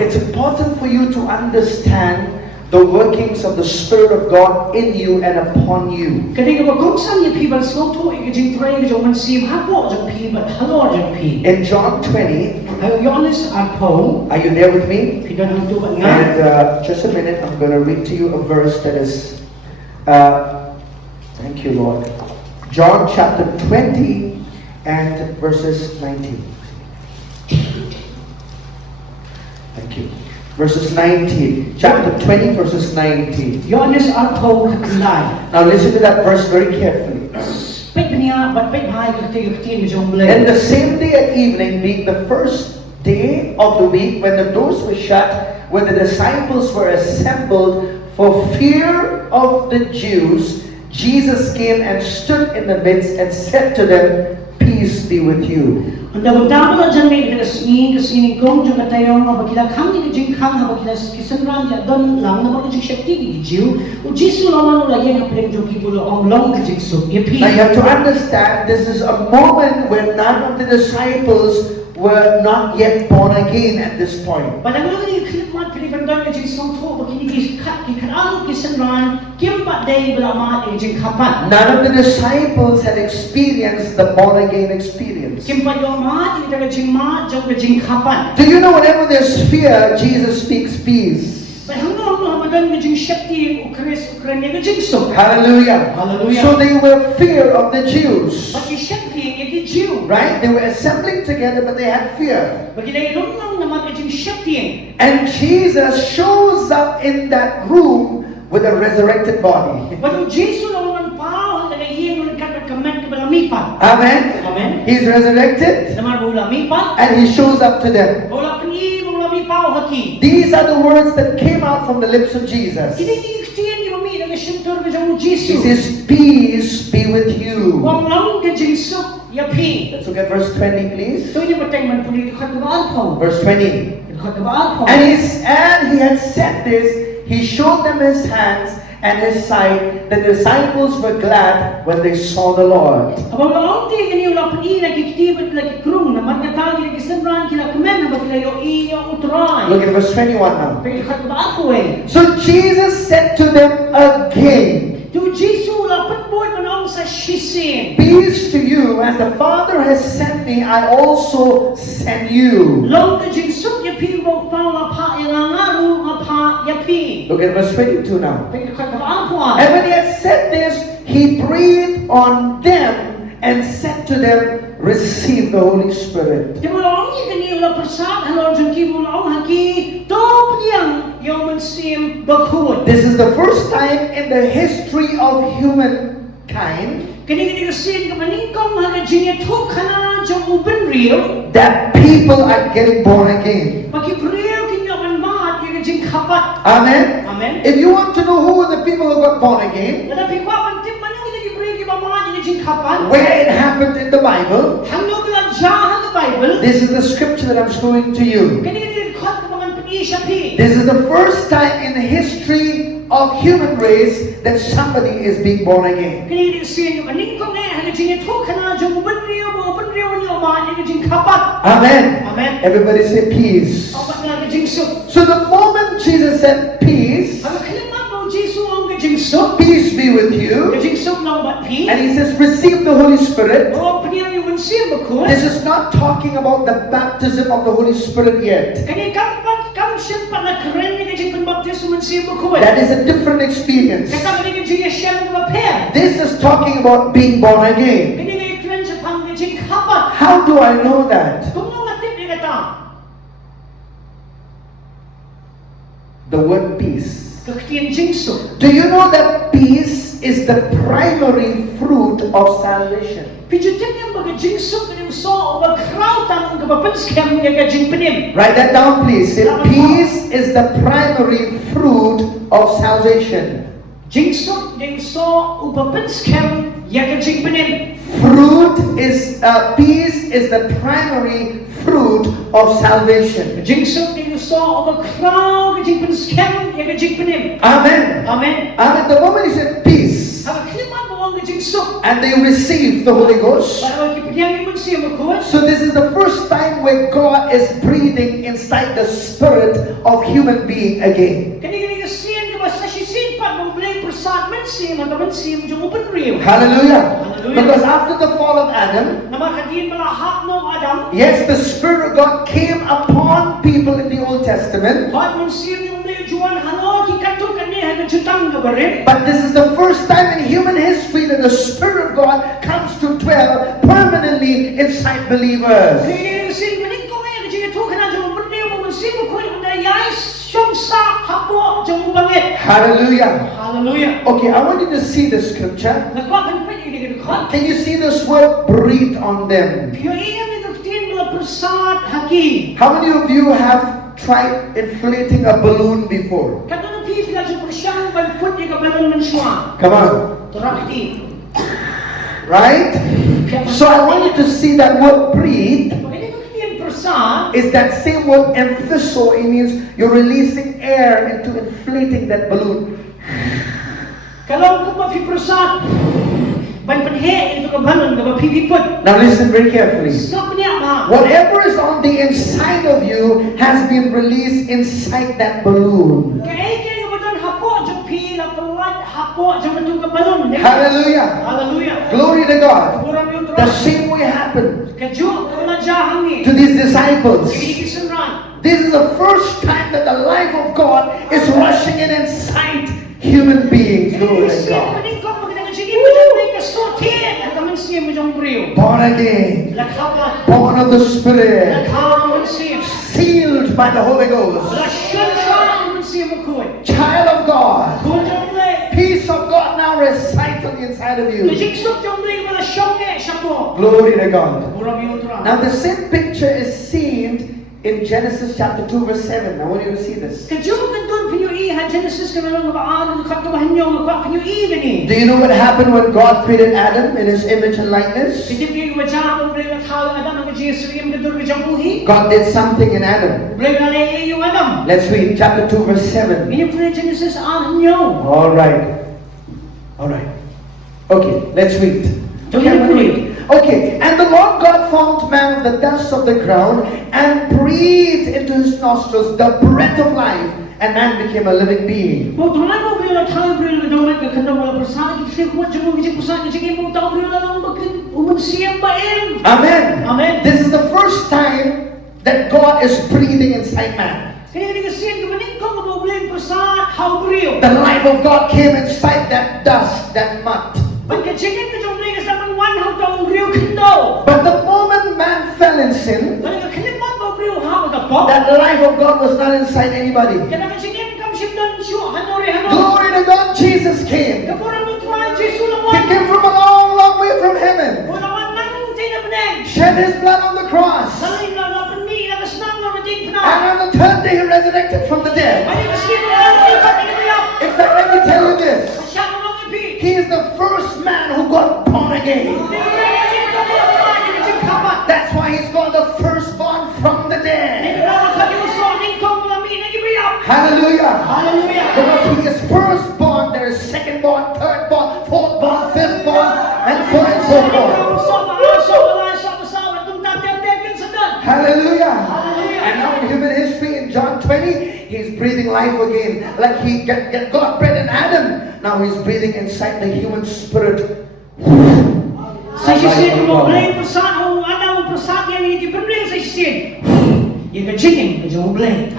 It's important for you to understand the workings of the Spirit of God in you and upon you. In John 20, are you there with me? And just a minute, I'm going to read to you a verse that is, thank you, Lord. John chapter 20 and verses 19. Thank you. Verses 19. Chapter 20, verses 19. Now listen to that verse very carefully. And the same day at evening, being the first day of the week, when the doors were shut, when the disciples were assembled for fear of the Jews, Jesus came and stood in the midst and said to them, "Peace be with you." And the Bible generally does mean the singing gong to the tayo of Bakila Kang in Jing Kang of Bakilas Kisanran, Don Lang, the Bakil Shakti, Jew, who Jisu Laman Layan playing to people on long Jigsu. Now you have to understand this is a moment when none of the disciples were not yet born again at this point. But I'm going to click one pretty very much in some talk, but he can all kiss and run, give but they will not aging happen. None of the disciples had experienced the born again experience. Do you know whenever there's fear, Jesus speaks peace? Hallelujah. Hallelujah. So they were fear of the Jews. Right? They were assembling together, but they had fear. And Jesus shows up in that room with a resurrected body. Amen. Amen. He's resurrected and he shows up to them. These are the words that came out from the lips of Jesus. He says, "Peace be with you." Let's look at verse 20, please. Verse 20. And he had said this, he showed them his hands and his side. The disciples were glad when they saw the Lord. Look at verse 21 now. So Jesus said to them again, "Peace to you, as the Father has sent me, I also send you." Look at verse 22 now. And when he had said this, he breathed on them and said to them, "Receive the Holy Spirit." This is the first time in the history of humankind that people are getting born again. Amen. Amen. If you want to know who are the people who got born again, where it happened in the Bible, this is the scripture that I'm showing to you. This is the first time in the history of human race that somebody is being born again. Amen. Amen. Everybody say peace. So the moment Jesus said peace, peace be with you, and he says receive the Holy Spirit. This is not talking about the baptism of the Holy Spirit yet. That is a different experience. This is talking about being born again. How do I know that? The word peace. Do you know that peace is the primary fruit of salvation? Write that down, please. Say, peace is the primary fruit of salvation. Fruit is peace is the primary fruit of salvation. Amen. Amen. Amen. The moment he said peace, Sa klimat mo ang gingsok. and they received the Holy Ghost. Para magkipigyan mo siya magkuhan. So this is the first time where God is breathing inside the spirit of human being again. Kani kasi ba sa sisin pa mo blame prasad man siya magaman siya mo open real. Hallelujah. Hallelujah. Because after the fall of Adam, Namakadin malahap no Adam. yes, the Spirit of God came upon people in the Old Testament. Pag mo siya yung may juwan halo kikato kaniya nagutang gabarin. But this is the first time in human history that the Spirit of God comes to dwell permanently inside believers. Kaya kasi maning ko ngayon kasi ito ka na dyan mo real mo siya mo kuhan na yais siyang sa hapo dyan mo bangit. Hallelujah. Hallelujah. Okay, I want you to see the scripture. Nagwakan pa yung nagkakot. Can you see this word breathe on them? Kaya iyan nagkakitin mga prasad haki. How many of you have tried inflating a balloon before? Kato ng pipil at yung prasyang balput yung kabalong ng siya. Come on. Turakti. Right? So I want you to see that word breathe Pag nagkakitin prasad, is that same word emphaso. It means you're releasing air into inflating that balloon. kalau ko mapiprasad, banpanhe ito kabalong na mapipipot. Now listen very carefully. Stop niya ma. Whatever is on the inside of you has been released inside that balloon. Kaya kayo ba doon hapo dyan pila palat hapo dyan itong kabalong. Hallelujah. Hallelujah. Glory to God. Kurang yung The turak. same way happened Kadyo, wala dyan ni. to these disciples. Kinikisan ran. This is the first time that the life of God is rushing in inside human beings. Glory to God. Born again, born of the Spirit, sealed by the Holy Ghost, child of God, peace of God now resides on the inside of you. Glory to God. Now the same picture is seen in Genesis chapter 2 verse 7. I want you to see this. Do you know what happened when God created Adam in his image and likeness? God did something in Adam. Let's read chapter 2 verse 7. All right. Okay, let's read. Can we read? Okay, and the Lord God formed man of the dust of the ground and breathed into his nostrils the breath of life, and man became a living being. Amen. Amen. This is the first time that God is breathing inside man. The life of God came inside that dust, that mud. But the moment man fell in sin, that life of God was not inside anybody. Glory to God, Jesus came. He came from a long, long way from heaven. Shed his blood on the cross. And on the third day he resurrected from the dead. In fact, let me tell you this. He is the first man who got born again. That's why he's called the firstborn from the dead. Hallelujah. Because he is firstborn, there is secondborn, thirdborn, fourthborn, fifthborn, and so and so forth. Hallelujah. And now in human history, in John 20, he's breathing life again. Like he God breathed in Adam. Now he's breathing inside the human spirit.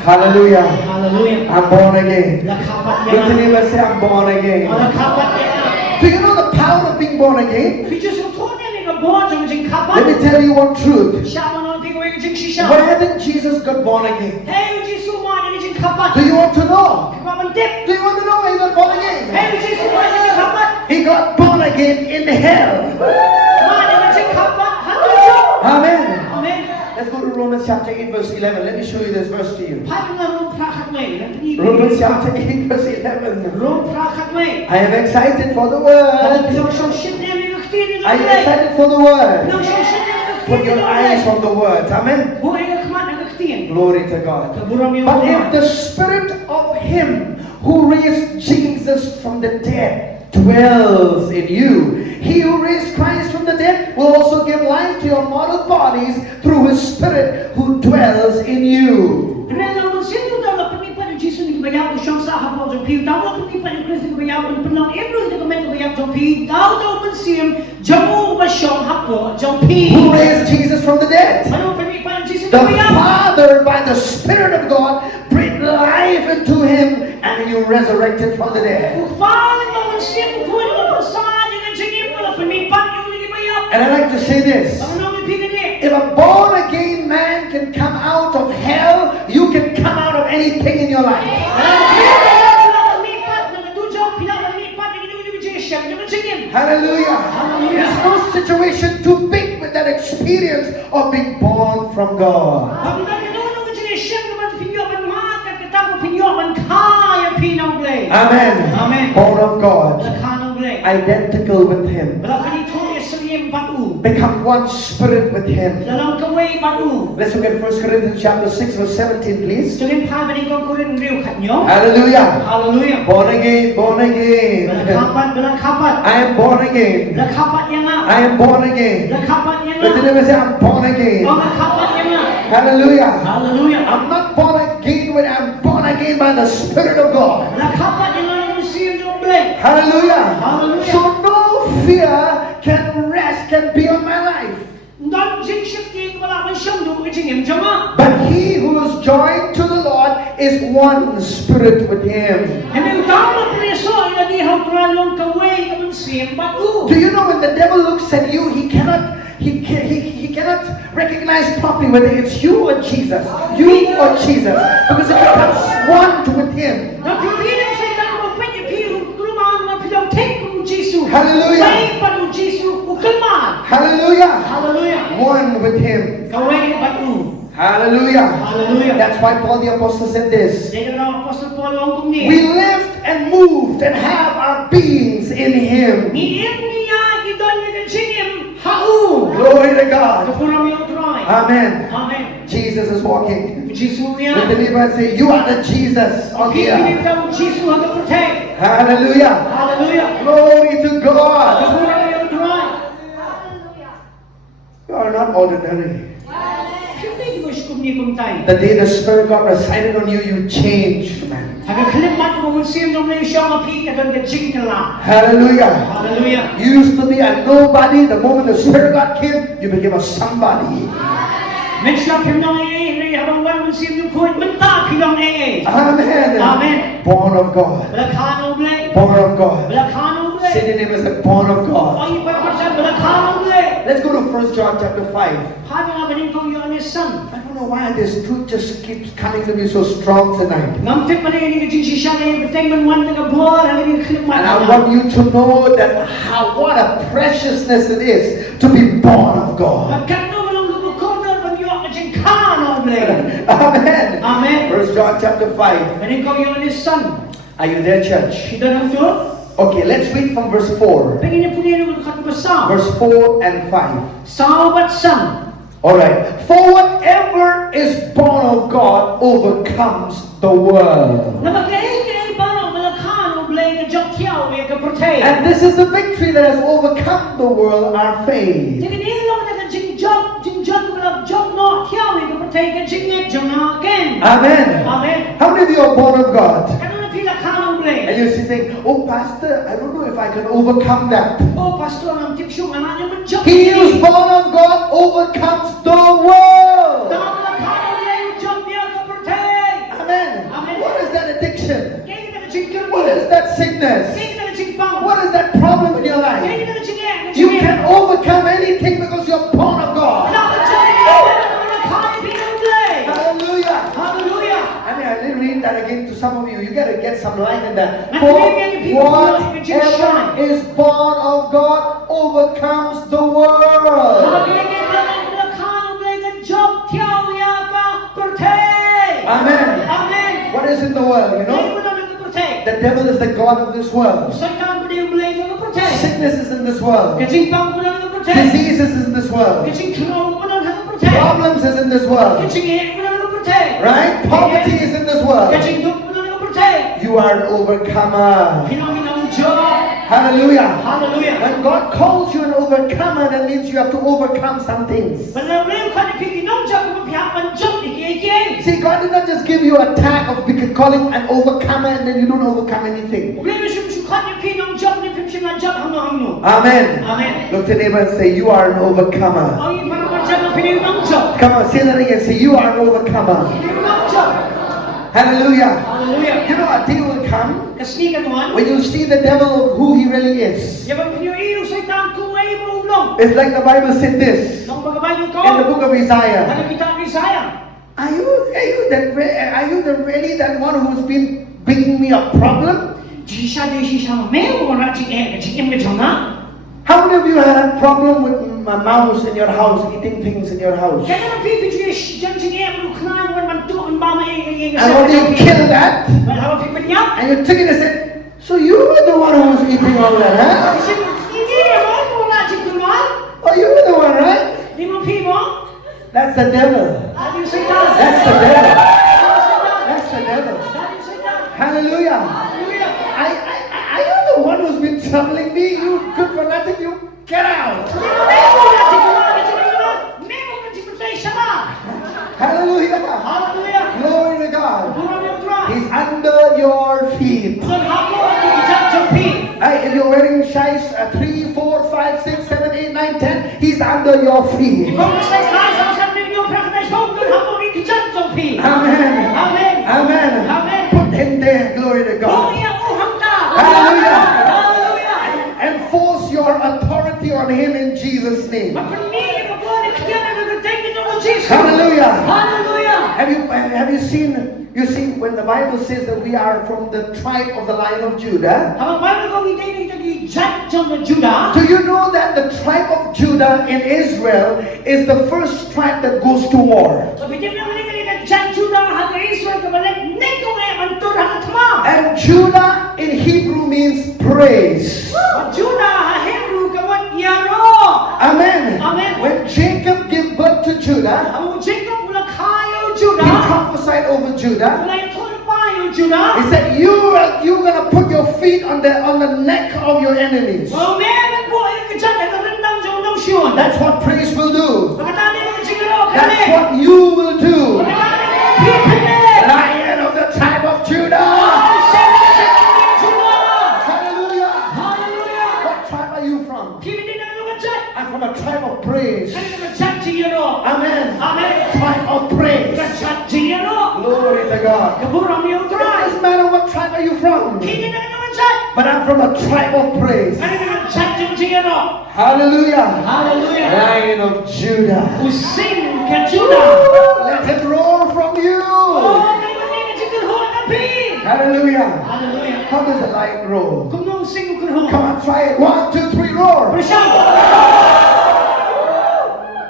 Hallelujah. I'm born again. Look to neighbor, say I'm born again. Do you know the power of being born again? Let me tell you one truth. Where did Jesus got born again? Do you want to know? Do you want to know where he got born again? He got born again in hell. Amen. Let's go to Romans chapter 8 verse 11. Let me show you this verse to you. Romans chapter 8 verse 11. I am excited for the word. Are you excited for the word? Put your eyes on the word. Amen. Glory to God. But if the spirit of him who raised Jesus from the dead dwells in you. He who raised Christ from the dead will also give life to your mortal bodies through His Spirit who dwells in you. Who raised Jesus from the dead? The Father, by the Spirit of God, breathed life into Him and He resurrected from the dead. And I like to say this. If a born-again man can come out of hell, you can come out of anything in your life. Hallelujah. There's no situation too big with that experience of being born from God. Amen. Amen. Born of God. Identical with Him. Become one spirit with Him. Let's look at 1 Corinthians chapter 6 verse 17, please. Hallelujah. Hallelujah. Born again, born again. I am born again. I am born again. Let the neighbor say, I'm born again. Hallelujah. Hallelujah. I'm not born again when I'm born again by the Spirit of God. Hallelujah. Hallelujah. So no fear can rest, can be on my life. But he who is joined to the Lord is one spirit with Him. Do you know when the devil looks at you, he cannot recognize properly whether it's you or Jesus, because it becomes one with Him. Hallelujah. Hallelujah. Hallelujah. One with Him. Hallelujah. Hallelujah. That's why Paul the Apostle said this. We We lived and moved and have our beings in Him. Glory to God. Amen. Amen. Jesus is walking. With the neighbor and say, you are the Jesus on the earth. Hallelujah. Hallelujah. Glory to God. You are not ordinary. The day the Spirit of God resided on you, you changed, man. Hallelujah. Hallelujah. You used to be a nobody. The moment the Spirit of God came, you became a somebody. Amen. Amen. Born of God. Born of God. Say the name is like born of God. Let's go to 1 John chapter 5. I don't know why this truth just keeps coming to me so strong tonight. And I want you to know that what a preciousness it is to be born of God. Amen. Amen. 1 John chapter 5. Are you there, church? Okay, let's read from verse 4. Verse 4 and 5. Alright. For whatever is born of God overcomes the world. And this is the victory that has overcome the world, our faith. Amen. Amen. How many of you are born of God? And you're saying, oh Pastor, I don't know if I can overcome that. He who is born of God overcomes the world. Amen. What is that addiction? What is that sickness? What is that problem in your life? You can overcome anything because you're born of God. Hallelujah. Hallelujah. I mean, I didn't read that again to some of you. You got to get some light in that. For whatever is born of God overcomes the world. Amen. Amen. What is in the world, you know? The devil is the God of this world. Sickness is in this world. Disease is in this world. Problems is in this world. Right? Poverty is in this world. You are are an overcomer. พี่น้องมีน้องจอบ Hallelujah. Hallelujah. When God calls you an overcomer, that means you have to overcome some things. มันเริ่มคนที่พี่น้องจอบมันพยายามมันจบอีกเอง See, God did not just give you a tag of calling an overcomer and then you don't overcome anything. ผมเรียกว่าชุมชนคนที่พี่น้องจอบนี่พิมพ์ชื่อมันจอบของน้องหนู Amen. Amen. Look to neighbor and say, you are an overcomer. เอาอีกพนักงานจอบพี่น้องจอบ Come on, say that again. Say, you are an overcomer. พี่น้องจอบ Hallelujah. Hallelujah. You know, a day will come กระสีกันวัน when you see the devil who he really is. อย่าไปพิวอิวใส่ตามกูไอ้บุญลง It's like the Bible said this น้องบอกกับใบบุญก่อน in the book of ท่าน Isaiah. กิตาบิสายา Are you really that one who's been bringing me a problem? จีชาเดชิชาแม่วันละจีเอ็มกันจังนะ How many of you had a problem with a mouse in your house, eating things in your house? แค่นั้นพี่จีจังจีเอ็มลูกค้ามันตัวมันบ้ามาเอง And when you kill that, มันทำพี่เป็นยับ and you took it and said, so you were the one who was eating all that, huh? ฉันนี่มันวันละจีกุลวัน Oh, you were the one, right? นี่มันพี่มั้ง That's the devil. อาดิสัยตา That's the devil. That's the devil. อาดิสัยตา Hallelujah. Are you the one who's been troubling me? You good for nothing. You get out. แม่วันละจีกุลวันจีกุลวันแม่วันละจีกุลใจใช่ไหม Hallelujah. Hallelujah. Glory to God. บุญเราเนี่ยตรา He's under your feet. ส่วนเขาก็จีจังจังพี่ Hey, if you're wearing size 3, 4, 5, 6, 7, 8, 9, 10, he's under your feet. ผมไม่ใช่ใครสำคัญในโยมพระคุณชมด้วยเขาบอกนี่คือจังจังพี่ Amen. Amen. Amen. Amen. Put him there. Glory to โอ้ God. ยโอ้ฮัมตา Hallelujah. Hallelujah. Enforce your authority on him in Jesus' name. มันเป็นนี่มันเป็นนี่คือการที่เราเต็มที่ตัวจีส Hallelujah. Hallelujah. Have you seen? You see, when the Bible says that we are from the tribe of the Lion of Judah, ทำไมเราต้องมีเด็กที่จัดจังในยูดาห์ do you know that the tribe of Judah in Israel is the first tribe that goes to war? เราไปเจอเรื่องนี้กันจัดยูดาห์หากอิสราเอลกับมันเล็กนิดตัวเองมันตัวรักธรรมะ And Judah in Hebrew means praise. ยูดาห์เฮบรูกับว่ายาโร Amen. Amen. When Jacob gave birth to Judah, เอาเจคอบมูลค่าอยู่ยูดา he ห์ prophesied over Judah. อะไรทุนป้ายอยู่ยูดาห์ He said, you're gonna put your feet on the neck of your enemies. โอ้แม่มันป่วยก็จัดแต่ก็เป็นตั้งจงต้องชวน That's what praise will do. ปกตินี่มันจริงหรอคะ That's เนี่ย what you will do. ปกตินี่พี่คะเนี่ย Lion of the tribe of Judah. เซ็นเซ็นยูดาห์ Hallelujah. ฮาเลลูยา What tribe are you from? พี่ไม่ได้นั่งดูกันจัด I'm from a tribe of praise. อันนี้มันจัดจริงหรอ Amen. Amen. Tribe of praise. ก็จัดจริงหรอ Glory to God. กับพวกเรามีอุต It ราย doesn't matter what tribe are you from. พี่ไม่ได้นั่งดูกันจัด But I'm from a tribe of praise. อันนี้มันจัดจริงหรอ Hallelujah. ฮาเลลูยา Lion of Judah. อุสิงกับยูดาห์ Let him roar from you. โอ้ในวันนี้ก็จะขึ้นหัวนะพี่ Hallelujah. ฮาเลลูยา How does a lion roar? คุณน้องสิงขึ้นหัว Come on, try it. 1, 2, 3, roar. ประชาชน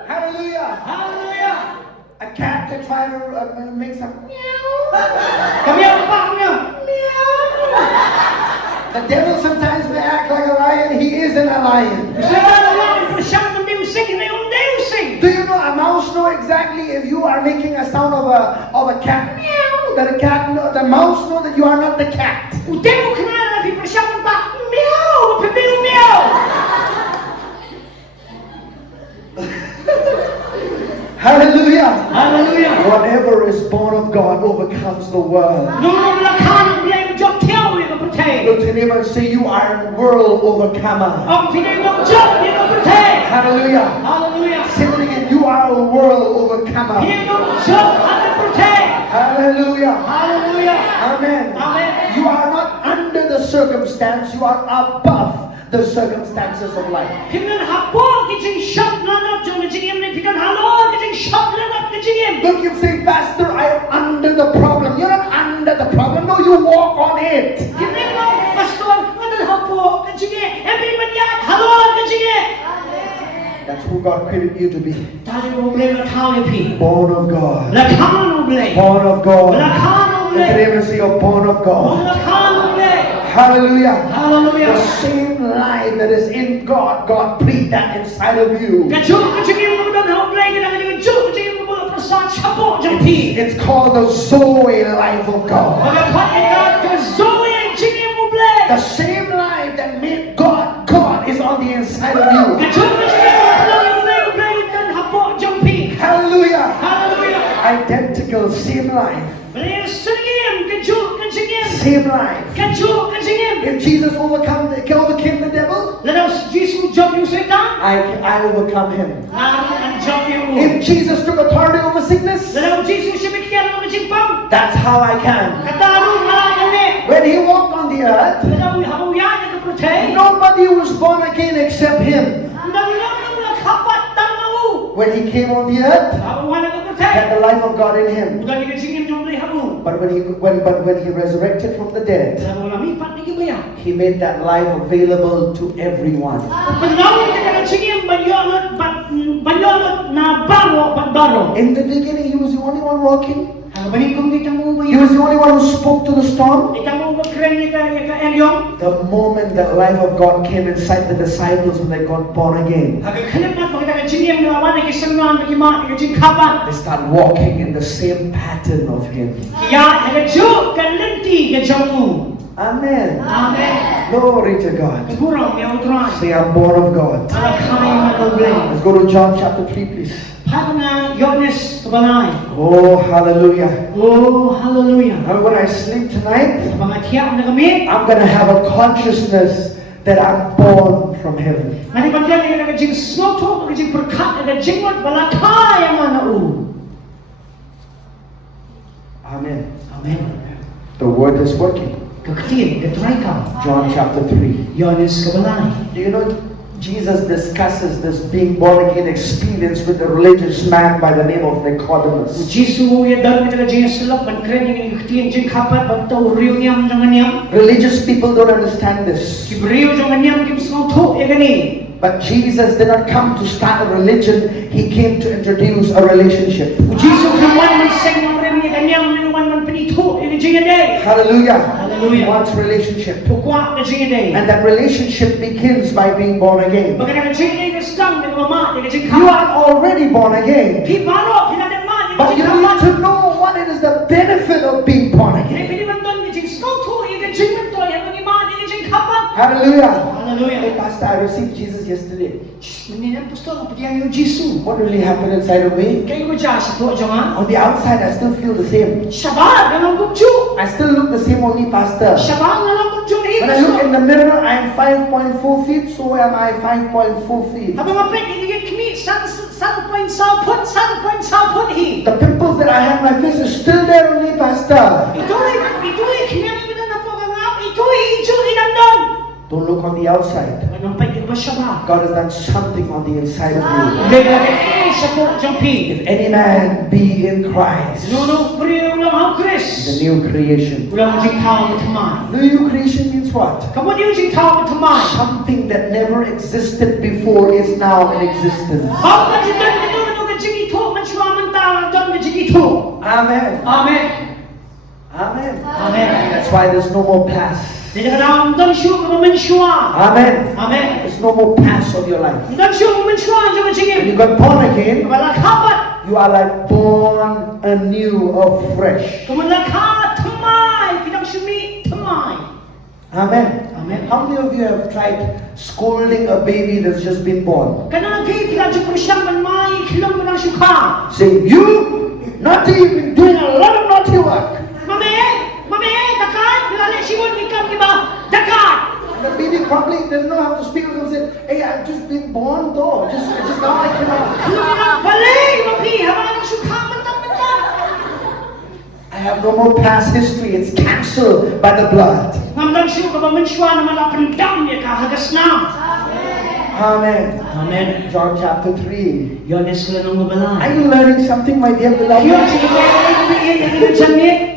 Hallelujah. ฮาเลลูยา A cat can try to make some meow. กับเมียปากเนี่ย The devil sometimes may act like a lion. He isn't a lion. เสียดายเราประชาชนดิวสิงในองค์ดิวสิง Do you know a mouse know exactly if you are making a sound of a cat meow? That the mouse know that you are not the cat. อุเดวขนาดนั้นพี่ประชาชนปากเมียวเป็นดิวเมียว Hallelujah. ฮาเลลูยา Whatever is born of God overcomes the world. ดูราคาเพลงจบเที่ยวเลยกับประเทศ Look to neighbor and say you are a world overcomer. ออกที่ได้ยกจบเลยกับประเทศ Hallelujah. ฮาเลลูยา Say it again. You are a world overcomer. เพียงยกจบให้ประเทศ Hallelujah. ฮาเลลูยา Amen. Amen. You are not under the circumstance. You are above the circumstances of life. เพียงนั้นหากพวกที่จริงช็อปแล้วนับจงจริงยังในเพียงนั้นฮาโลที่จริงช็อปแล้วนับจริงยัง Look, you say, Pastor, I am under the problem. You're not under the problem. No, you walk on it. เพียงนั้นเราปัสตอร์ว่าจะหากพวกจริงยังเอ็มพีปัญญาฮาโลจริงยัง That's who God created you to be. ตาที่เราเรียนราคาเลยพี่ Born of God. ราคาเราเลย Born of God. ราคาเราเล Let ย the neighbor say you're born of God. ราคาเราเลย Hallelujah. ฮาเลลูยา The same life that is in God, God breathed that inside of you. กระชุกจริงยังมันต้องเอาเลยกันนะกระชุกจริงมันต้องประสานชับโบจังพี่ It's called the Zoe life of เรา God. จะพัฒนาการคือโซเวีย physical, same life. Beliau sengim, kejuk, kencingim. Same life. Kejuk, kencingim. If Jesus overcame the devil, Lalu Yesus jom yu setan. I overcome him. Lalu an jom yu. If Jesus took authority over sickness, Lalu Yesus semikian nama jimpang. that's how I can. Kata aru malah ini. When he walked on the earth, Lalu hamu ya yang kepercayaan. nobody was born again except him. Lalu mula kapat dan mau. When he came on the earth, Hamu wana he kepercayaan. had the life of God in him. Bukan dikecingin jom beli hamu. But when he resurrected from the dead, Lalu lamipat ni kibaya. he made that life available to everyone. Penau kita kecingin banyak na baro. In the beginning, he was the only one walking. Banikong kita mo ba He was the only one who spoke to the storm. Kita mo ba keren ni ka Elyong? The moment that life of God came inside the disciples when they got born again, Agak kalimat kita kecingin melawan ni kesenangan bagi mak ni kecing kapan. they start walking in the same pattern of him. Ya, ada juk kan lenti ke jamu. Amen. Amen. Glory to God. Kurang yang utrai. Say, I'm born of God. Ala kaya matulay. Let's go to John chapter 3, please. Parang Yohanes kebalay. Oh, hallelujah. Oh, hallelujah. Now, when I sleep tonight, Mga tiyak na kami. I'm going to have a consciousness that I'm born from heaven. Mani pandyan ni kajing snoto, kajing perkat, kajing wat bala kaya manau. Amen. Amen. The word is working. Keketian, ketry ka. John chapter 3. Yohanes kebalay. Do you know Jesus discusses this being born again experience with a religious man by the name of Nicodemus. Jisu ya dalam kita kajing selap man keren ni keketian jing kapat bantau riu niam jangan niam. Religious people don't understand this. Kibriu jangan niam kim snoto ya gani. But Jesus did not come to start a religion, he came to introduce a relationship. Jisu kawan man seng man keren ni kanyam ni wan man penito ya kajing ade. Hallelujah. Hallelujah. He wants relationship. Tukwa kajing ade. And that relationship begins by being born again. Bagaimana kajing ni kesang ni mama ni kajing You kapat. are already born again. Pi baro pina de ma ni But you kajing need kapat. to know what it is the benefit of being born Ni again. pini banton kajing snoto ya kajing banton ya bagi ma ni kajing kapat. Hallelujah. Hallelujah. Hey, Pastor, I received Jesus yesterday. Ini yang pustol apa dia yang Jisu. What really happened inside of me? Kayak macam siapa jangan. On the outside, I still feel the same. Sabar dalam kubju. I still look the same only, Pastor. Sabar dalam kubju ni. When I look in the mirror, I'm 5.4 feet, so am I 5.4 feet. Abang apa ini kini 1.4 pun hi. The pimples that I have on my face is still there only, Pastor. Itu kini yang kita nak ngap. Itu hijau inandang. Don't look on the outside. Nampak kita bersabar. God has done something on the inside of you. Mereka ini siapa jampi. If any man be in Christ, Nono beri ulang hau the Chris. new creation. Ulang jing tahu teman. The new creation means what? Kamu dia jing tahu teman. Something that never existed before is now in existence. Apa kita itu jing itu mencua mentah dan jing itu. Amen. Amen. Amen. Amen. That's why there's no more past. Dia dalam dan syur mencua. Amen. Amen. There's no more past of your life. Dan syur mencua jangan When jing. you got born again, Kepala kapat. you are like born anew, afresh. Kemudian kah temai. Kita sumi temai. Amen. Amen. How many of you have tried scolding a baby that's just been born? Kerana kita jumpa siang mai kilang menang suka. Saying, you naughty, you've been doing a lot of naughty work. Mame, dekat. Bila lek siwon nikam kita dekat. And the baby probably doesn't know how to speak with him. Said, hey, I've just been born though. Just now I came out. Balai, mapi, habang suka mentang-mentang. I have no more past history. It's cancelled by the blood. Ngamdang siyo ka ba mensua na mala pendam niya ka hagas na. Amen. Amen. John chapter 3. Yohanes kala nang mabalay. Are you learning something, my dear beloved?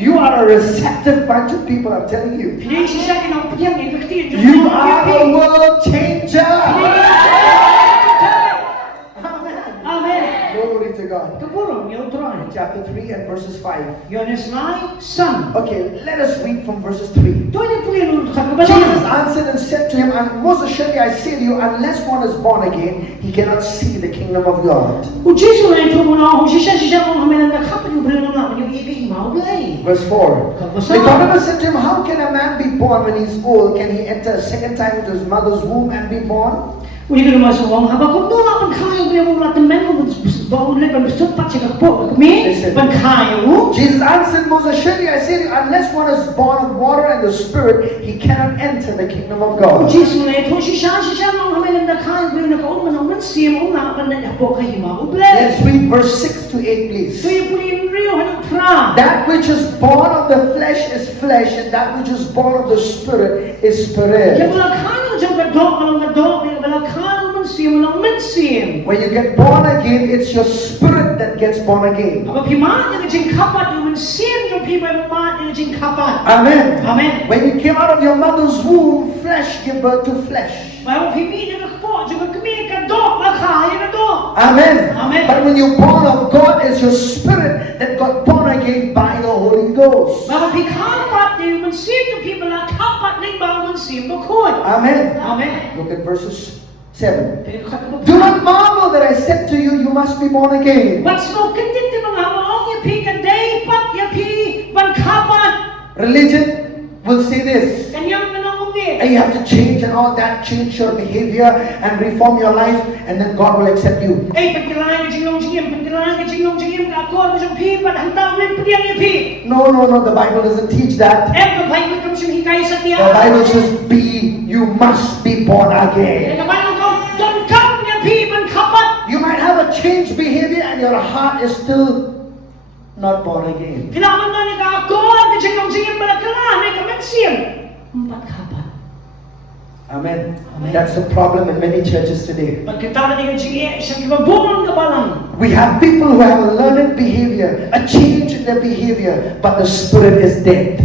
You are a receptive bunch of people, I'm telling you. You are a world changer. Amen. Glory to God. Keburung yang terakhir. Chapter 3 and verses 5. Yohanes naik son. Okay, let us read from verses 3. Tuan yang punya nuntukan Jesus kebenaran. answered and said to him, most assuredly I say to you, unless one is born again, he cannot see the kingdom of God. Ujisu na ito muna ako sisa mo kami nang nakapag yung berenang naman yung ibig maulay. Verse 4. Nicodemus said to him, how can a man be born when he's old? Can he enter a second time into his mother's womb and be born? Uli ka naman sa wang haba kung doon ang kaya mo yung lahat ng men mo baon lang pag pat siya po kami pag kaya mo. Jesus answered Moses, surely I say to you, unless one is born of water and the Spirit, he cannot enter the kingdom of God. Jesus na ito siya nang kami lang na kaya mo na kauman ang mansim o nga kan na po kay hima uble. Let's read verse 6 to 8 please. So yung puli rio hanong pra. That which is born of the flesh is flesh, and that which is born of the Spirit is spirit. Kaya wala kaya dyan gadok wala kaya mansim walang mansim. When you get born again, it's your spirit that gets born again. Aba pimaan na dyan kapat yung mansim yung piba yung maat na dyan kapat. Amen. Amen. When you came out of your mother's womb, flesh gave birth to flesh. May pimi na po dyan kami kadok makaya kadok. Amen. Amen. But when you're born of God, it's your spirit that got born again by the Holy Ghost. Mga pikapat na yung mansim yung piba na kapat na yung mga mansim bukod. Amen. Amen. Look at verses 7. Do not marvel that I said to you, you must be born again. What's no kandit di mga maong yapi kaday pat yapi bangkapat. Religion will say this. Kanyang manong umi. And you have to change and all that, change your behavior and reform your life, and then God will accept you. Ay pagkailangan ka jinglong ka ako na pi pat hantang ulit pagkiyang yapi. No, the Bible doesn't teach that. Eh kapay mo siyang hikay sa tiyan. The Bible says, you must be born again. Don't come yapi bangkapat. You might have a changed behavior and your heart is still not born again. Kailangan na ni ka ako na jinglong balakalan ay kamansim. Empat kapat. Amen. That's the problem in many churches today. Pagkatapos ng siyang kibabuang kabalang. We have people who have a learned behavior, a change in their behavior, but the spirit is dead.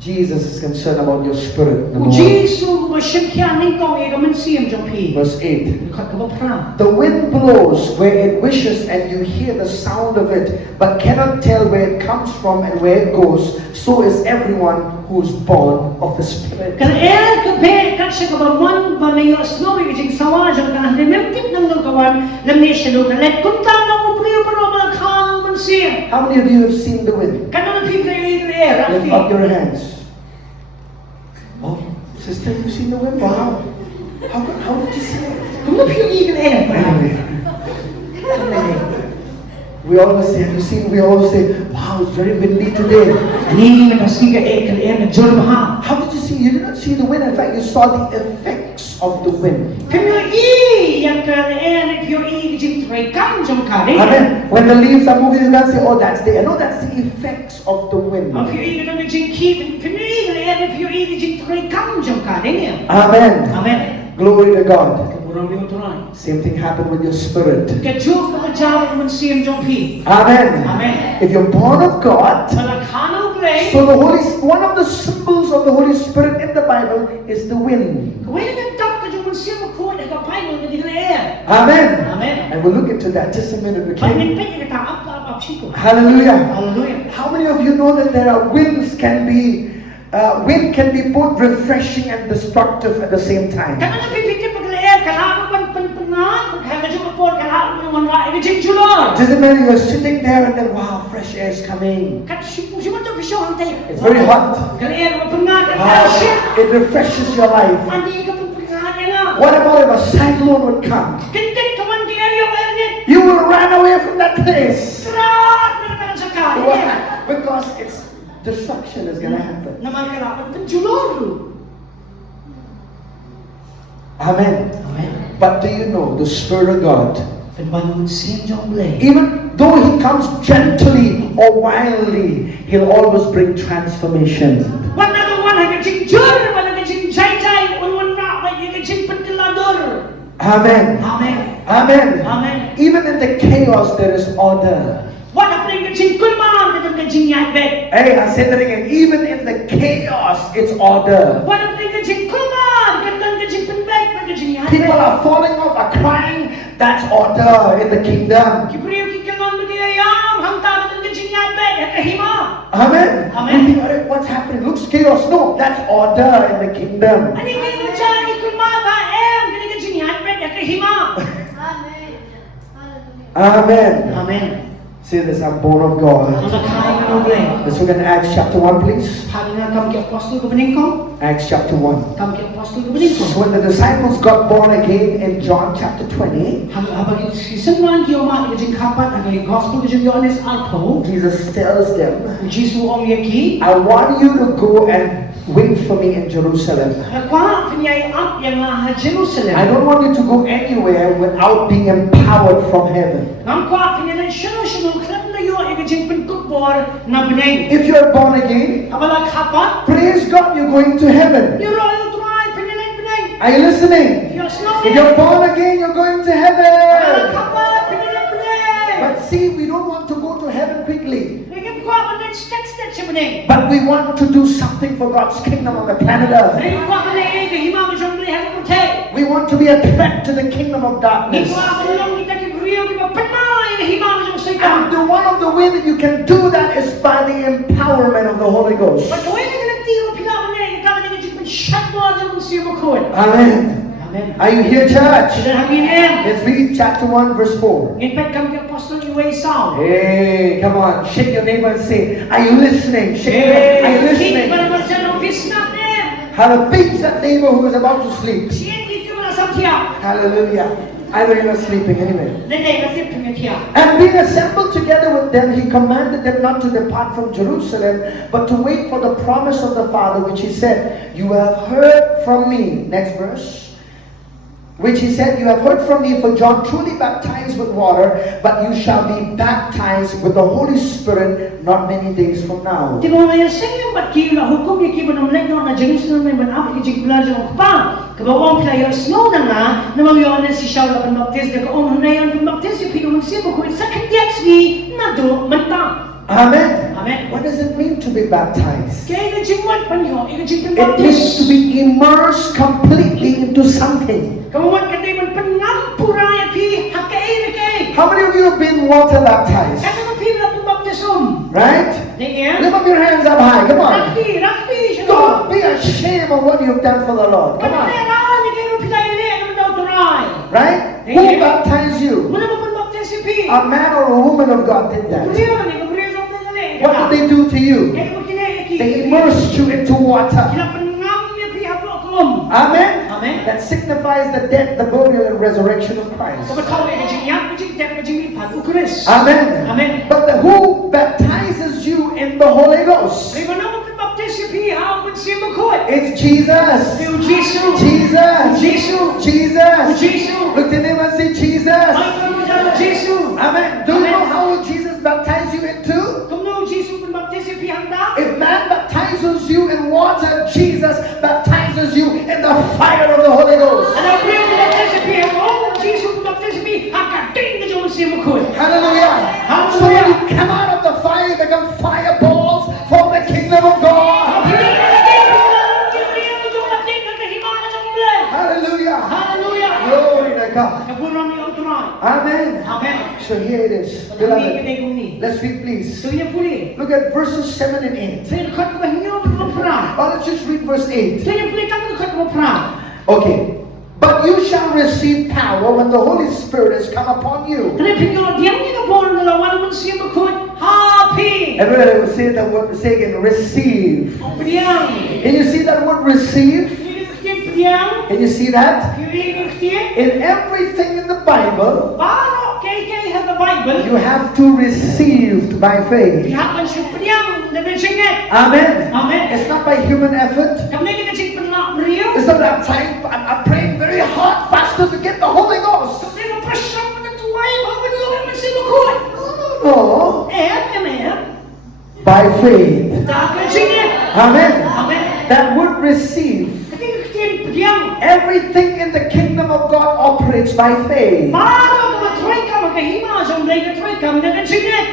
Jesus is concerned about your spirit. Number one. Verse 8. The wind blows where it wishes and you hear the sound of it, but cannot tell where it comes from and where it goes. So is everyone who is born of the Spirit. How many of you have seen the wind? Lift up your hands. Oh, sister, you've seen the wind? Wow. How did you see it? We always say, have you seen? We always say, wow, it's very windy today. How did you see? You did not see the wind. In fact, you saw the effects of the wind. Amen. When the leaves are moving, you can't say, oh, that's the, no, that's the effects of the wind. Amen. Amen. Glory to God. Same thing happened with your spirit. Amen. Amen. If you're born of God, so the one of the symbols of the Holy Spirit in the Bible is the wind. Amen. Amen. And we'll look into that just a minute, okay? Hallelujah. Hallelujah. How many of you know that there are winds wind can be both refreshing and destructive at the same time? Doesn't matter, you're sitting there and then wow, fresh air is coming. It's very hot. It refreshes your life. What about if a cyclone would come? You will run away from that place. Why? Because destruction is going to happen. Amen. Amen. But do you know the Spirit of God, Even even though He comes gently or wildly, He'll always bring transformation. Amen. Amen. Amen. Amen. Even in the chaos, there is order. Hey, I said that again. Even in the chaos, it's order. People are falling off, are crying. That's order in the kingdom. Amen. Amen. You think, what's happening? Looks chaos. No, that's order in the kingdom. Amen. Amen. Say this, I'm born of God. Ang nakain ng ublay. Let's look at Acts chapter 1, please. Hali nga kam ki apostol ko bening ko. Acts chapter 1. Kam ki apostol ko bening ko. So when the disciples got born again in John chapter 20, Habang isinman ki oma ki jing kapat ang gospel ki jing Yohanes alpo. Jesus tells them, Jisu om yaki. I want you to go and wait for me in Jerusalem. Kwa penyai up yang ha Jerusalem. I don't want you to go anywhere without being empowered from heaven. Ngam kwa penyai shino klan na yo ki jing penkutbor na beneng. If you're born again, Abala kapat. praise God, you're going to heaven. Yo ro try penyai beneng. Are you listening? Yo snow. If you're born again, you're going to Abala heaven. kapat penyai beneng. But see, we don't want to go to heaven quickly. Ngam kwa pa next text siya beneng. But we want to do something for God's kingdom on the planet Earth. Ngam kwa pa nei ki himang jong beneng ha ko te. We want to be a threat to the kingdom of darkness. And one of the ways that you can do that is by the empowerment of the Holy Ghost. Amen. Amen. Are you here, church? Amen. Let's read chapter 1, verse 4. Hey, come on. Shake your neighbor and say, are you listening? Shake your neighbor. Are you listening? Have a pinch that neighbor who is about to sleep. Hallelujah. I know you are sleeping anyway. And being assembled together with them, he commanded them not to depart from Jerusalem, but to wait for the promise of the Father, which he said, you have heard from me. Next verse. Which he said, you have heard from me, for John truly baptized with water, but you shall be baptized with the Holy Spirit not many days from now. Amen. Amen. What does it mean to be baptized? It It means to be immersed completely into something. How many of you have been water baptized? Right? Lift up your hands up high. Come on. Don't be ashamed of what you've done for the Lord. Come on. Right? Who baptized you? A man or a woman of God did that. What did they do to you? They immersed you into water. Amen? Amen. That signifies the death, the burial, and resurrection of Christ. Amen. Amen. But who baptizes you in the Holy Ghost? It's Jesus. Jesus. Look at him and say Jesus. Amen. Do you know how Jesus baptized you into? If man baptizes you in water, Jesus baptizes you in the fire of the Holy Ghost. Hallelujah. So when you come out of the fire, you become fireballs for the kingdom of God. Hallelujah. Glory to God. Amen. So here it is. Beloved, let's read please. Look at verses 7 and 8. Well, let's just read verse 8. Okay. But you shall receive power when the Holy Spirit has come upon you. Everybody will say that word, say again, receive. Can you see that word receive? Can you see that? In everything in the Bible, you have to receive by faith. Amen. It's not by human effort. It's not that I'm praying very hard, faster to get the Holy Ghost. No. By faith. Amen. That word receive. Everything in the kingdom of God operates by faith.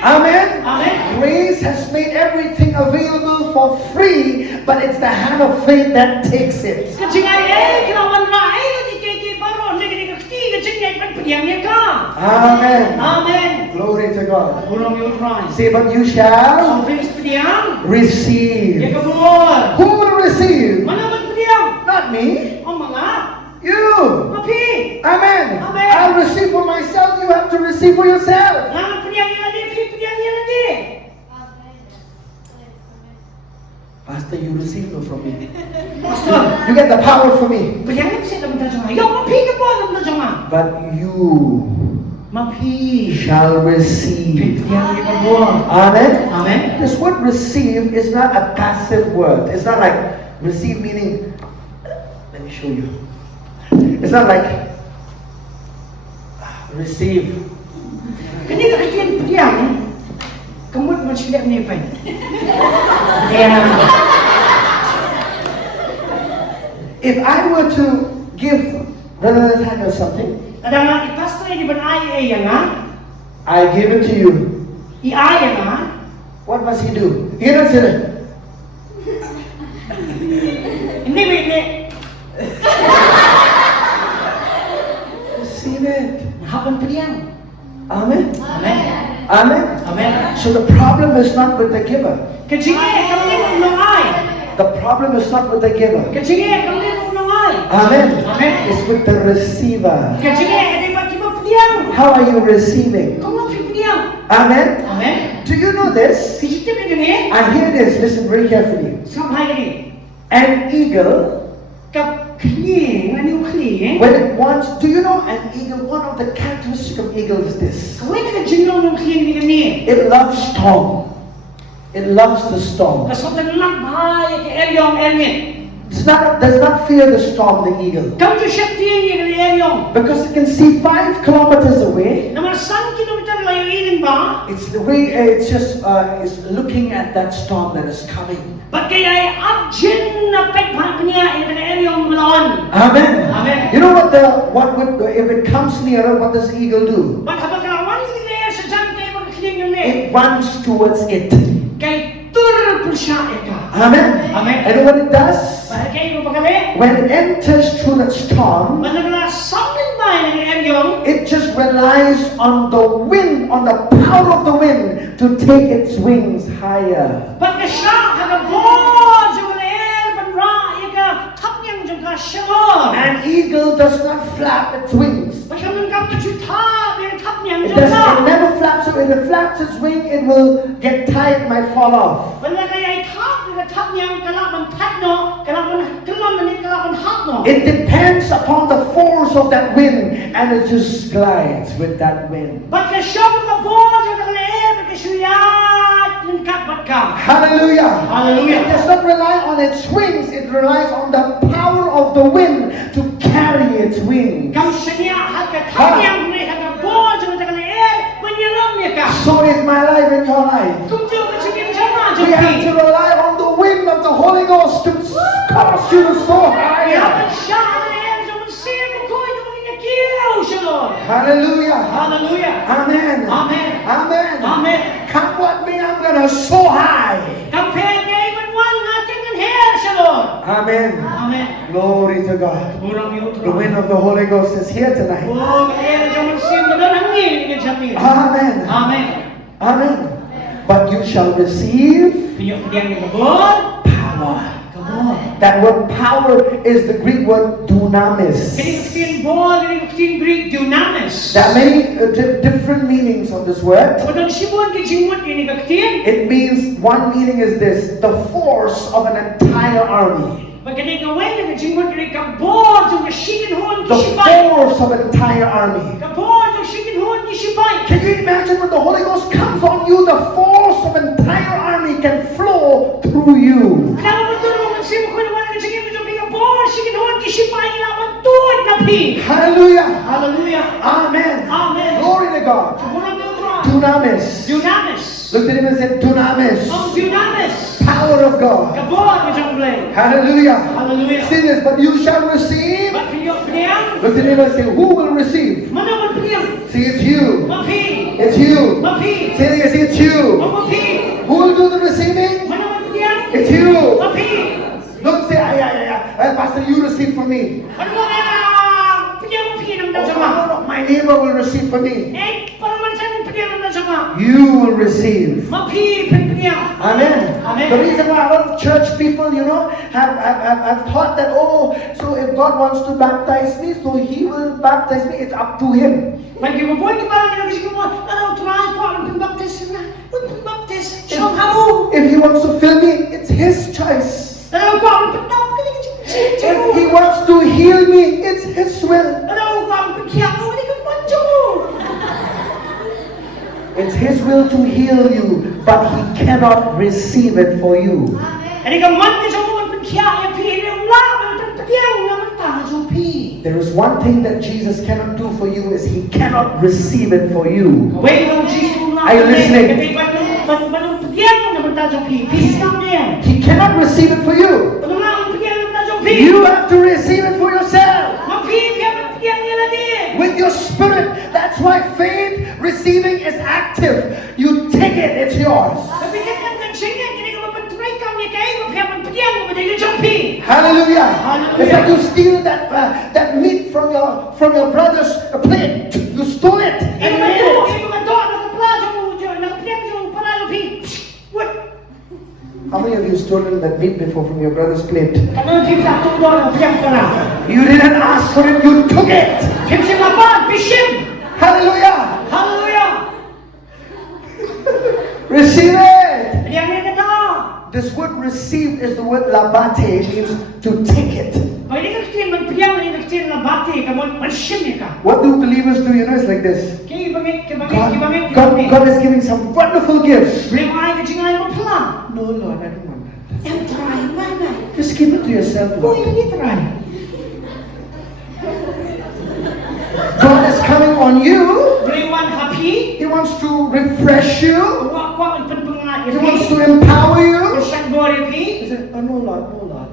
Amen. Grace has made everything available for free, but it's the hand of faith that takes it. Amen. Glory to God. Say, but you shall receive. Who will receive? Not me. You. Amen. I'll receive for myself. You have to receive for yourself. Pastor, you receive no from me. Pastor, You get the power from me. Pilihan sa dalam tajungan. Yo, mapi ka po dalam tajungan. But you Mapi. shall receive. Pilihan ka po. Amen? Amen. This word receive is not a passive word. It's not like receive meaning, let me show you. It's not like receive. Kani ka katiyan pilihan. Kamut mo sila ni pa. Kaya If I were to give Brother Nathaniel something, ada nga ipastor ni ban ay nga. I give it to you. I nga. What must he do? He doesn't say that. Hindi ba Receive it. Hapon pilihan. Amen. Amen. Amen. Amen. So the problem is not with the giver. Kajingi kami mo ay. The problem is not with the giver. Kajingi kami mo ay. Amen. Amen. It's with the receiver. Kajingi kami mo pilihan. How are you receiving? Kamu pilihan. Amen. Amen. Do you know this? Kijita ba gani? And hear this. Listen very carefully. Sampai gani. An eagle, Kap kling, ano kling? when it wants, do you know an eagle? One of the characteristics of eagle is this. Kawai ka jinong ng kling ni gani. It loves storm. It loves the storm. Kasotan lang bahay ke eryong ermit. Does not fear the storm, the eagle. Kamu tu siap tiang ni gani eryong. Because it can see 5 kilometers away. Nama 1 kilometer layu ilin ba? It's the way it's just it's looking at that storm that is coming. Bagai ay abjin na pekpak niya ini gani eryong melawan. Amen. Amen. You know what would if it comes nearer, what does the eagle do? Bagai pagkawan ni gani sejam kay pagkling ni. It runs towards it. Kay tur pusya eka. Amen. Amen. And what it does, Bagai mo pagkali. when it enters through that storm, Managla samin ba ni eryong? it just relies on the wind, on the power of the wind to take its wings higher. Pagkasya kagabon sa mga banra ika tapnyang jangka syamor. An eagle does not flap its wings. Pagkaman ka kajuta biar tapnyang It jangka. never flaps. So if it flaps its wing, it will get tired, might fall off. Bala kaya tap ni tapnyang kalaban tatno, kalaban kelon ni kalaban hatno. It depends upon the force of that wind, and it just glides with that wind. Pagkasya kagabon sa mga pagkasyuyat ng kapatka. Hallelujah. Hallelujah. It does not rely on its wings, it relies on the power of the wind to carry its wings. Kam sanya haka tapnyang ni kagabon sa mga menyelam ya ka. So is my life and your life. Kung diyo ka sige sama We have to jangki. rely on the wind of the Holy Ghost to cause you to soar higher. Siya ang sa mansimo ko yung inakiyaw siya Lord. Hallelujah. Hallelujah. Amen. Amen. Amen. Amen. Come what may, I'm gonna soar high. Kampenya iman natin ang hair siya Lord. Amen. Amen. Glory to God. Murang yung The wind of the Holy Ghost is here tonight. Oh, kaya sa mansimo doon ang ngin ng jami. Amen. Amen. Amen. But you shall receive Pinyo-pinyan ni kabon. power. Kabon. That word power is the Greek word dunamis. Kini kutin bon, kini kutin Greek dunamis. There are many different meanings of this word. Padang sibon kini jimut ini kutin. It means, one meaning is this, the force of an entire army. Pagkani gawin ng jimut kini kabon yung kasikin hon The kisipay. force of an entire army. Kabon yung kasikin hon kisipay. Can you imagine when the Holy Ghost comes on you, the force of an entire army can flow through you. Kaya mo ito naman simo ko naman ng sige mo yung kabon, kasikin hon kisipay ilaban tuwad na pi. Hallelujah. Hallelujah. Amen. Amen. Glory to God. Murang yung Dunamis. dunamis. Look at him and say, dunamis. Ang dunamis. Power of God. Kabon mo siyang blay. Hallelujah. Hallelujah. See this, but you shall receive. Ba't pinyo-pinyang? Look at him and say, who will receive? Mana man pinyang? See, it's you. Mapi. It's you. Mapi. Say it again, see, it's you. Mapi. Who will do the receiving? Mana man pinyang? It's you. Mapi. Don't say, Pastor, you receive from me. Ano mo kaya pinyang ng Oh, dasama? no, my neighbor will receive from me. Para man saan pinyang ng dasama? You will receive. Mapi pinyang. Amen. Amen. The reason why a lot of church people, have thought that, so if God wants to baptize me, so He will baptize me. It's up to Him. Bagi mo po, di parang kinabisi ko mo, try ko ang pimbaptis na. Ang pimbaptis, siyang haro. If He wants to fill me, it's it's His choice. Ano ko ang pagtawag ka ni Chicho? If He wants to heal me, it's His will. Ano ko ang pagkiyak mo ni Kapancho? It's His will to heal you, but He cannot receive it for you. Ano ka man ka sa mga pagkiyak ya pili ang laban ng pagkiyak naman tayo pi. There is one thing that Jesus cannot do for you is He cannot receive it for you. Wait mo Jesus na. Are you listening? Banong pagkiyak naman tayo pi. Peace lang niya. He cannot receive it for you. Ano nga ang pagkiyak naman tayo pi? You have to receive it for yourself. Mapigyan ang pagkiyak nila din. With your spirit. That's why faith receiving is active. You take it, it's yours. Mapigyan ka ng singin, kini ka mapatry ka niya kayo, mapigyan ang pagkiyak mo ba yung pi? Hallelujah. Hallelujah. It's like you steal that meat from your brother's plate. You stole it and you ate it. What? How many of you stolen that meat before from your brother's plate? Ano kita tudor piyang ka na? You didn't ask for it, you took it. Kimsi mapad, bishim. Hallelujah. Hallelujah. Receive it. Diyan ni kita. This word receive is the word labate, means to take it. Pwede ka kitin magpiyang ni kitin na bati ka mo manshim ka. What do believers do? You know, it's like this. Kay bangit God is giving some wonderful gifts. Bring ay ka jingay mo plan. No, Lord, I don't want that. And try man. Just keep it to yourself, Boy, Lord. ni try. God is coming on you. Bring one happy. He wants to refresh you. Wa ang panpangat. He wants to empower you. Siyang bori pi. He said, oh, no, Lord, no, Lord.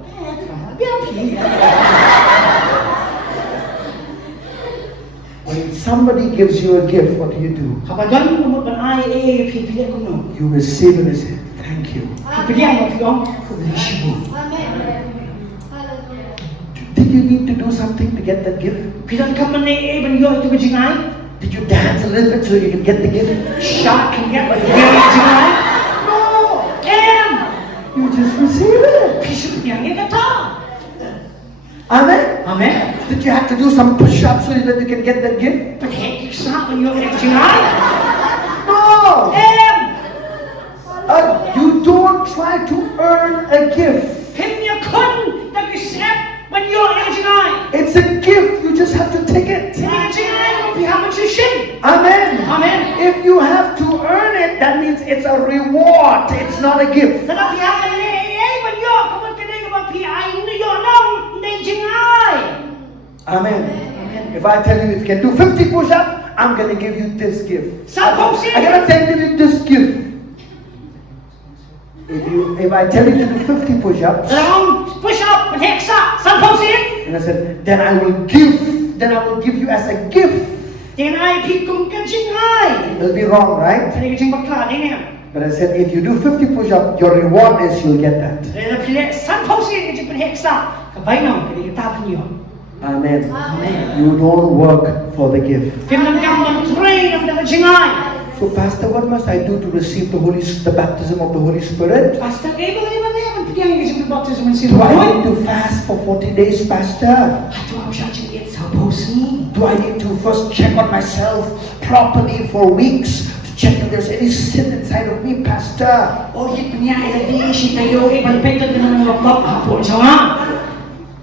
When somebody gives you a gift, what do? Kapag ganun mo ban ay pipili ko no. You receive it and say, thank you. Pipilihan mo piyong kubishibo. Did you need to do something to get that gift? Pilan ka man ay ban yo ito kajingay? Did you dance a little bit so you can get the gift? Shot can get but you kajingay? No! You just receive it. Pisip niya nga ta. Amen? Amen. Did you have to do some push-ups so that you can get that gift? But hey, sa man yo kajingay? No! And You don't try to earn a gift. Pinya kun nag-isip man yo kajingay. It's a gift. You just have to take it. Hindi kajingay mo pihaman siya shin. Amen. Amen. If you have to earn it, that means it's a reward. It's not a gift. Sa pihaman ni man yo kumon kanay ka ba pihay ni yo nang kajingay. Amen. If I tell you you can do 50 push-ups, I'm going to give you this gift. Sa pumsi. I'm going to tell you this gift. If I tell you to do 50 push-ups, Long push up, heksa, sa pumsi. and I said, then I will give you as a gift. Then I pick kung kajingay. It'll be wrong, right? Hindi kajing bakla din niya. But I said, if you do 50 push-ups, your reward is you'll get that. Then I pili, sa pumsi kajing heksa. Kabay na, hindi kitapin niyo. Amen. You don't work for the gift. Pinang kang train ng kajingay. So, Pastor, what must I do to receive the baptism of the Holy Spirit? Pastor, kayo ba naman yan? Ang pagyan kajing baptism ng Do sino? I need to fast for 40 days, Pastor? Ato ang siya kajing sa pumsi. Do I need to first check on myself properly for weeks to check if there's any sin inside of me, Pastor? O hit niya, ilagay siya tayo, ipalpetad na ng mga hapon siya nga.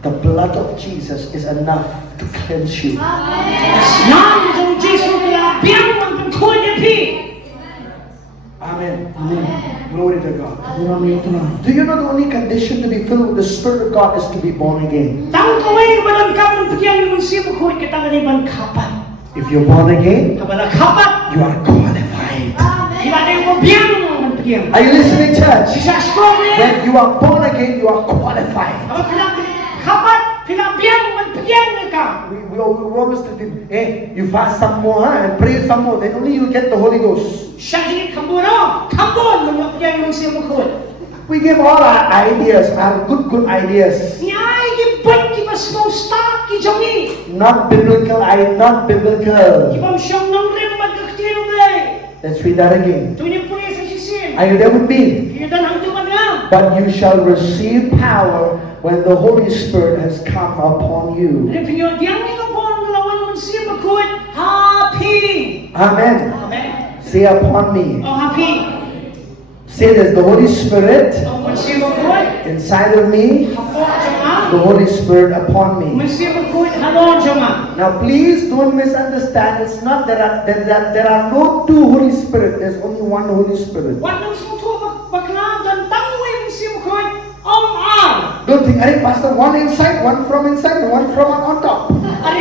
The blood of Jesus is enough to cleanse you. Nam ng Jesus kaya biyang ang pagkuhan niya pi. Amen. Glory to God. Do you know the only condition to be filled with the Spirit of God is to be born again? Tang kaway walang kapang pagyan ng sibo ko kita nga ibang kapat. If you're born again, Kabala kapat. you are qualified. Kaya tayo mo biyang ng pagyan. Are you listening, church? Siya strong When you are born again, you are qualified. Kapag pilang kapat, pilang biyang ng pagyan ka. We always tell them, hey, you fast some more, and pray some more, then only you'll get the Holy Ghost. Siya hindi kambuno. Kambun ng pagyan ng sibo ko. We give all our ideas, our good ideas. Niya ay gibot kibas mo start kijami. Not biblical, not biblical. Kibam siyang nang rin magkaktirong lay. Let's read that again. Tunyang po sa sisin. Are you there with me? Kaya ang tuman lang. But you shall receive power when the Holy Spirit has come upon you. Ano pinyo? Diyan nga po ang lawan ng sibo ko. Happy. Amen. Amen. Say upon me. Oh, happy. Say this, the Holy Spirit มันเสียบคุย inside of me, ฮับปอจังมา the Holy Spirit upon มัน me. เสียบคุยฮัลโหลจังมา Now please don't misunderstand. It's not there are no two Holy Spirit. There's only one Holy Spirit. วันนั้นสุทุบักนาจนตั้งไว้มันเสียบคุยอ้อมอ่าง Don't think, hey, Pastor, one inside, one from inside, and one from on top. อะไร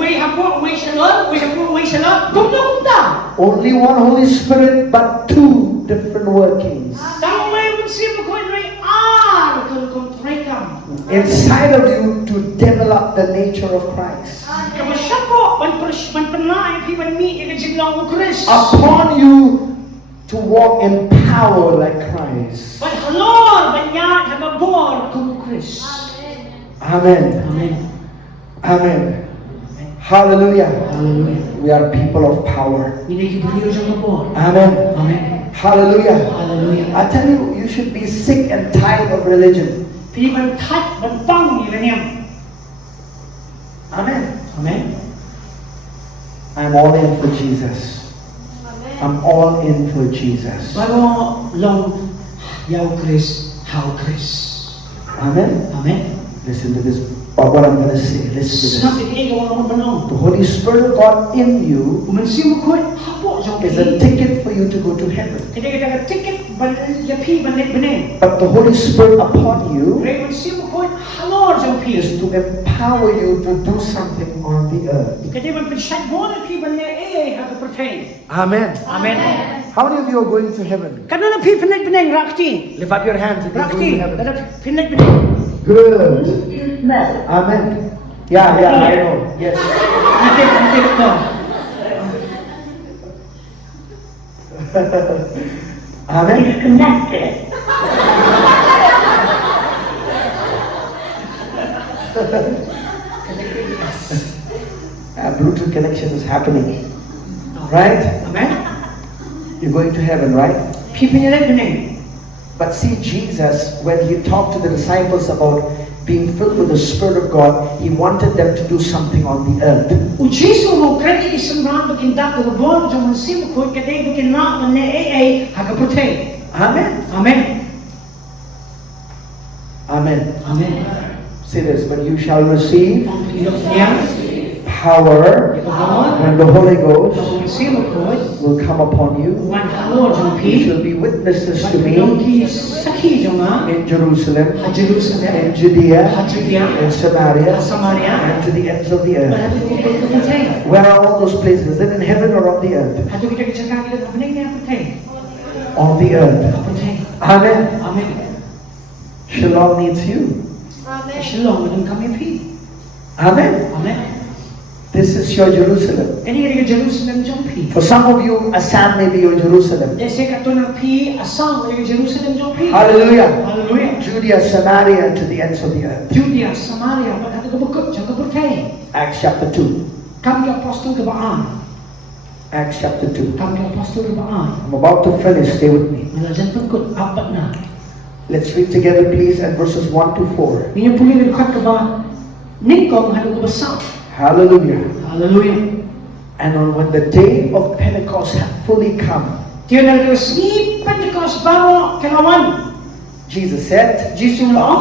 we have what we shall learn we have what we shall learn กุมตา Only one Holy Spirit, but two different workings. ตั้งไว้มันเสียบคุยในอ่างคือคนไร้กรรม Inside of you to develop the nature of Christ. ก็มันชักโบมันเป็นนายที่มันมีเอกจิตของคริสต์ Upon you to walk in power like Christ. มันฮัลโหลบัญญาทำบ่อนของคริสต์ Amen. อาเมน Amen. Hallelujah. Hallelujah. We are people of power. นี่ได้คิดเรื่องจังบ่อน Amen. อาเมน Hallelujah. Hallelujah. I tell you, you should be sick and tired of religion. พี่มันทัดมันปังอยู่แล้วเนี่ย Amen. อาเมน I'm all in for Jesus. I'm all in for Jesus. แล้วก็ลงยาวคริสเฮาคริส Amen. อาเมน Listen to this. What I'm going to say. Listen to นับ this. เป็นเอกวางมันน้อง The Holy Spirit of God in you มันซิมคุยฮับบ่จัง is a ticket for you to go to heaven. ก็ได้ก็ติ๊กบันยาพี่บันเล็กบันเอง But the Holy Spirit upon you เรียกมันซิมคุยฮัลโหลจังพี่ is to empower you to do something on the earth. ก็ได้มันเป็นชักบ่อนพี่บันเล่หากประเทศ Amen. อาเมน How many of you are going to heaven? กันนั้นพี่เป็นเล็กบันเองรักที่ Lift up your hands if รั you're ก going ที่ to แต่ heaven. เป็นเล็กบันเอง Good. Amen. Yeah, I know. Yes. นี่เด็กต่อ Amen. Disconnected. Bluetooth connection is happening. Right? อาเมน You're going to heaven, right? พี่เป็นเล็กบันเอง But see, Jesus, when he talked to the disciples about being filled with the Spirit of God, he wanted them to do something on the earth. อุจิสุโมเครดิตสมรานบักินดักตัวบอลจงมันซิมคุยกันได้บักินนักมันเล่หากประเทศ Amen. อาเมน Amen. อาเมน Say this, but you shall receive พี่ยกเนี้ย power when the Holy จ Ghost งมันซิมคุย will come upon you. วันฮัลโหลจง You พี่ shall be witnesses วัน to ยง me ที่สักขีจงนะ in Jerusalem, ฮัจรุสเล่ in Judea, ฮัจเดีย in Samaria, สมาเรีย and to the ends of the บั earth. ดนี้เป็นประเทศ Where are all those places? Is it in heaven or on the earth? ฮัจกิจกิจการกิจการนี้ประเทศ On the earth. ประเทศ Amen. อาเมน Shalom needs you. ฉลองมันทำให้พี่ Amen. อาเมน This is your Jerusalem. อันนี้เรียกเยรูซาเล็มจงพี่ For some of you, Assam may be your Jerusalem. เดซกัตนาพีอาซังเรียกเยรูซาเล็มจงพี่ Hallelujah. ฮาเลลูยา Judea, Samaria, and to the ends of the earth. ยูเดียสมาเรียบัดนี้ก็บุกจังก็ประเทศ Acts chapter 2. คำกับพอสตูกับอ่าน Acts chapter 2. คำกับพอสตูกับอ่าน I'm about to finish. Stay with me. มันจะต้องกดอัปปะนา Let's read together, please, at verses 1 to 4. มีผู้เรียนขัดกับว่านิ่งกองให้ดูกับสัง Hallelujah. ฮาเลลูยา And when the day of Pentecost had fully come, เที่ยวนั้นก็สีเป็นกอสบาโรแค่ละวัน Jesus said, จิสุลอง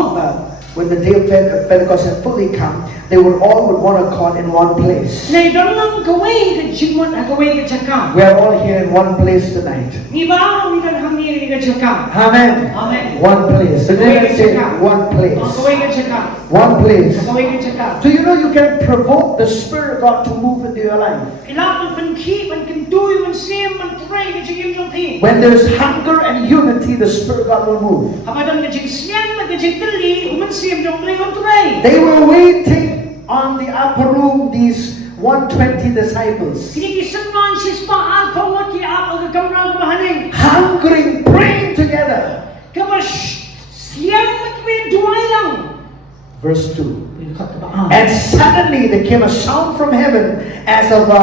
when the day of Pentecost had fully come, they were all with one accord in one place. ในดอนลังกวยกับจิมวันกวยกับจักร We are all here in one place tonight. มีบ้างมีกันทำนี้กับจักร Amen. Amen. One place. So let's say one ก place. วยกับจักร One place. กวยกับจักร Do you know you can provoke the Spirit of God to move into your life? เวลามันขี้มันกันดุยมันเสียมันเตะกับจิมจงพี่ When there's hunger and unity, the Spirit of God will move. ทำไมต้องกับจิมเสียมันกับจิมตลีมันเสียจงเลยมันเตะ They were waiting on the upper room, these 120 disciples. ทีนี้กิสนอนชิสปาอัลพาวที่อัลกับกำลังมาหัน Hungering, praying together. กับเสียมันเป็นด้วยยัง Verse 2. เป็นขัดกับอ่าน And suddenly there came a sound from heaven as of a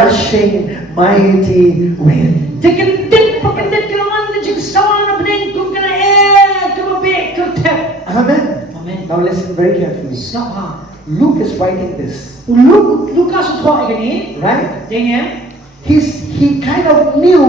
rushing mighty wind. ที่กันดิบพอกันดิบกันมันกับจิมสวรรค์เป็นกุมกันกับเบะกับเทป Amen. Amen. Now listen very carefully. สนับหา Luke is writing this, ลูกาสุดท้ายกันนี้ right? อย่างเงี้ย He kind of knew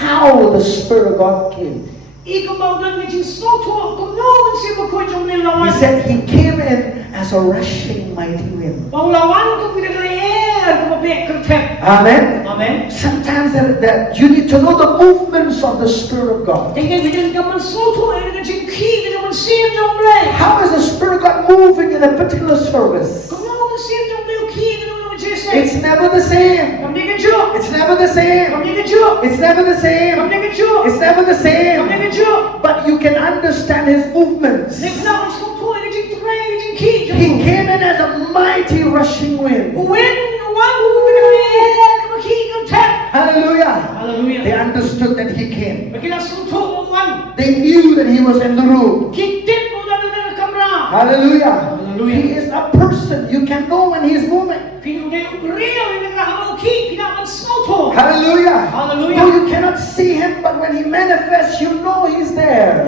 how the Spirit of God came. Ikaw maudan nga jing snoto, kung noon siya makoy jong nilawan. He said he came in as a rushing mighty wind. Maulawan kung pinagalayer, kung mabik kertep. Amen. Amen. Sometimes that you need to know the movements of the Spirit of God. Tingnan bilang kaman snoto, ay nga jing ki, nga man siya jong lay. How is the Spirit of God moving in a particular service? Kung noon siya jong lay, ki, nga naman Jesus. It's never the same. Kung di ka jo. It's never the same. Kung di ka jo. It's never the Kung same. di ka jo. It's never the Kung di same. ka jo. But you can understand his movements. Naglawan snoto, ay nga jing tray, nga jing ki. He came in as a mighty rushing wind. When one who pinagalayer, kung ki kertep. Hallelujah. Hallelujah. They understood that he came. Bagi lang snoto, one. They knew that he was in the room. Kitip mo na ng kamera. Hallelujah. Hallelujah. He is a person. You can know when he is moving. Pinunay ko real yung nakahamauki, pinaman snoto. Hallelujah. Hallelujah. Though you cannot see him, but when he manifests, you know he's there.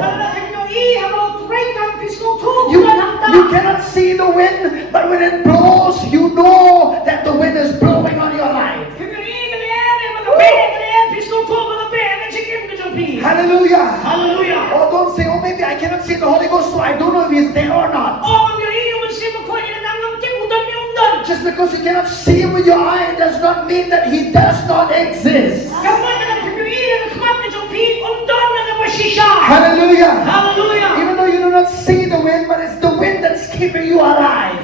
You cannot see the wind, but when it blows, you know that the wind is blowing on your life. Hallelujah. Hallelujah. Oh, don't say, oh, maybe I cannot see the Holy Ghost, so I don't know if he's there or not. Just because you cannot see him with your eye does not mean that he does not exist. Hallelujah. Hallelujah. Even though you do not see the wind, but it's the wind that's keeping you alive.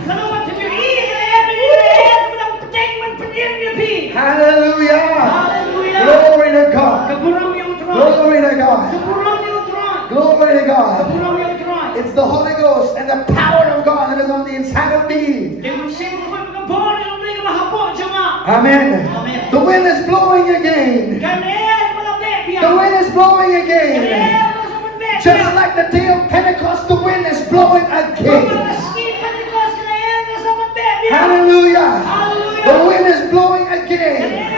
Hallelujah. Hallelujah. Glory to God. Glory to God. Glory to God. It's the Holy Ghost and the power of God that is on the inside of me. Amen. Amen. The wind is blowing again. The wind is blowing again. Just like the day of Pentecost, the wind is blowing again. Hallelujah. The wind is blowing again.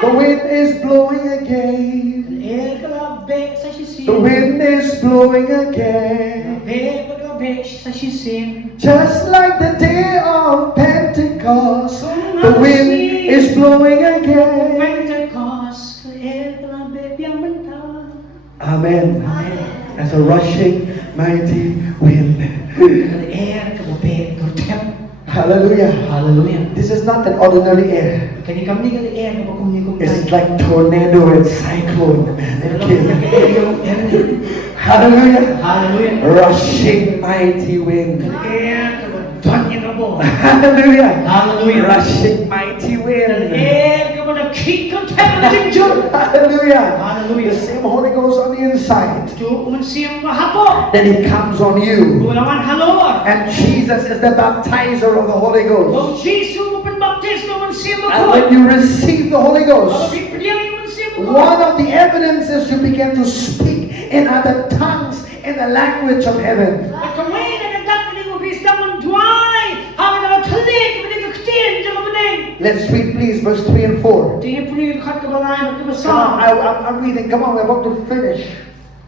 The wind is blowing again. The wind is blowing again. Just like the day of Pentecost, the wind is blowing again. Amen. As a rushing mighty wind. Hallelujah. Hallelujah. This is not an ordinary air. It's like tornado and cyclone. Hallelujah. Hallelujah. Rushing mighty wind. Hallelujah. Hallelujah. Rushing mighty wind. Hallelujah. Hallelujah. The same Holy Ghost on the inside. Then Then He comes on you. halawa. And Jesus is the baptizer of the Holy Ghost. Kung Jesus mo penbaptismo man siya And when you receive the Holy Ghost, mo one of the evidences you begin to speak in other tongues in the language of heaven. At kamay nagdagdag mo bis damon duay, hawak na talik mo ktin jang bening. Let's read please verse 3 and 4. Tingin po yung kat kabalay Come on, magkabasa. I'm reading. Come on, we're about to finish.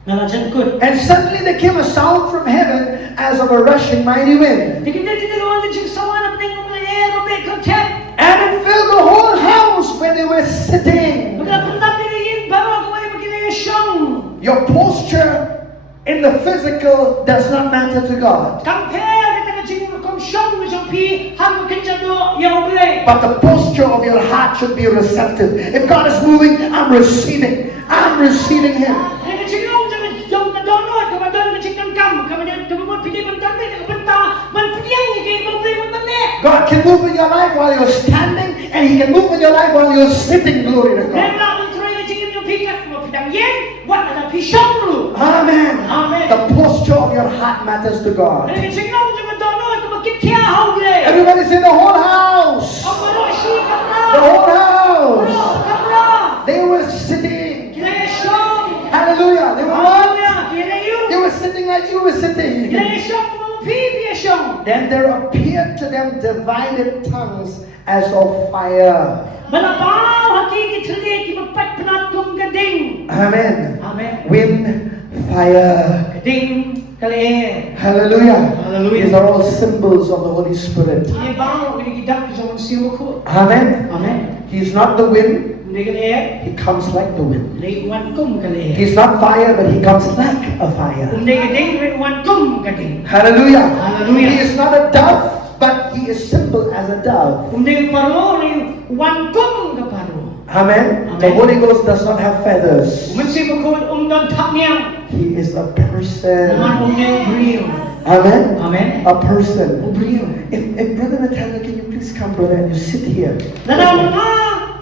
Nalajan ko. And suddenly there came a sound from heaven as of a rushing mighty wind. Tingin din dalawan din sa wana bening mo malay mo be content. And it filled the whole house where they were sitting. Magpunta piliin bago gaway magkinayasyon. Your posture in the physical does not matter to God. Compare kita kajing komsyon mo jang pi hang kinjado yang ulay. But the posture of your heart should be receptive. If God is moving, I'm receiving. I'm receiving Him. God can move in your life while you're standing, and He can move in your life while you're sitting. Glory to God. Amen. Amen. The posture of your heart matters to God. Everybody Everybody's in the whole house. The whole house. They were sitting. Hallelujah. They were what? They were sitting like you were sitting. Then there appeared to them divided tongues as of fire. Amen. Amen. Wind, fire. Hallelujah. Hallelujah. These are all symbols of the Holy Spirit. Amen. Amen. He's not the wind. Hindi ka liya. he comes like the wind. Hindi wan kum ka liya. He's not fire, but he comes like a fire. Hindi ka ding, hindi wan kum ka ding. Hallelujah. Hallelujah. He is not a dove, but he is simple as a dove. Hindi ka paro, hindi wan kum ka paro. Amen. Amen. The Holy Ghost does not have feathers. Umansi mo ko umdan tak niyang. He is a person. Naman umniyang brio. Amen. Amen. A person. Brio. If Brother Nathaniel, can you please come, brother, and you sit here? Nanaw nga,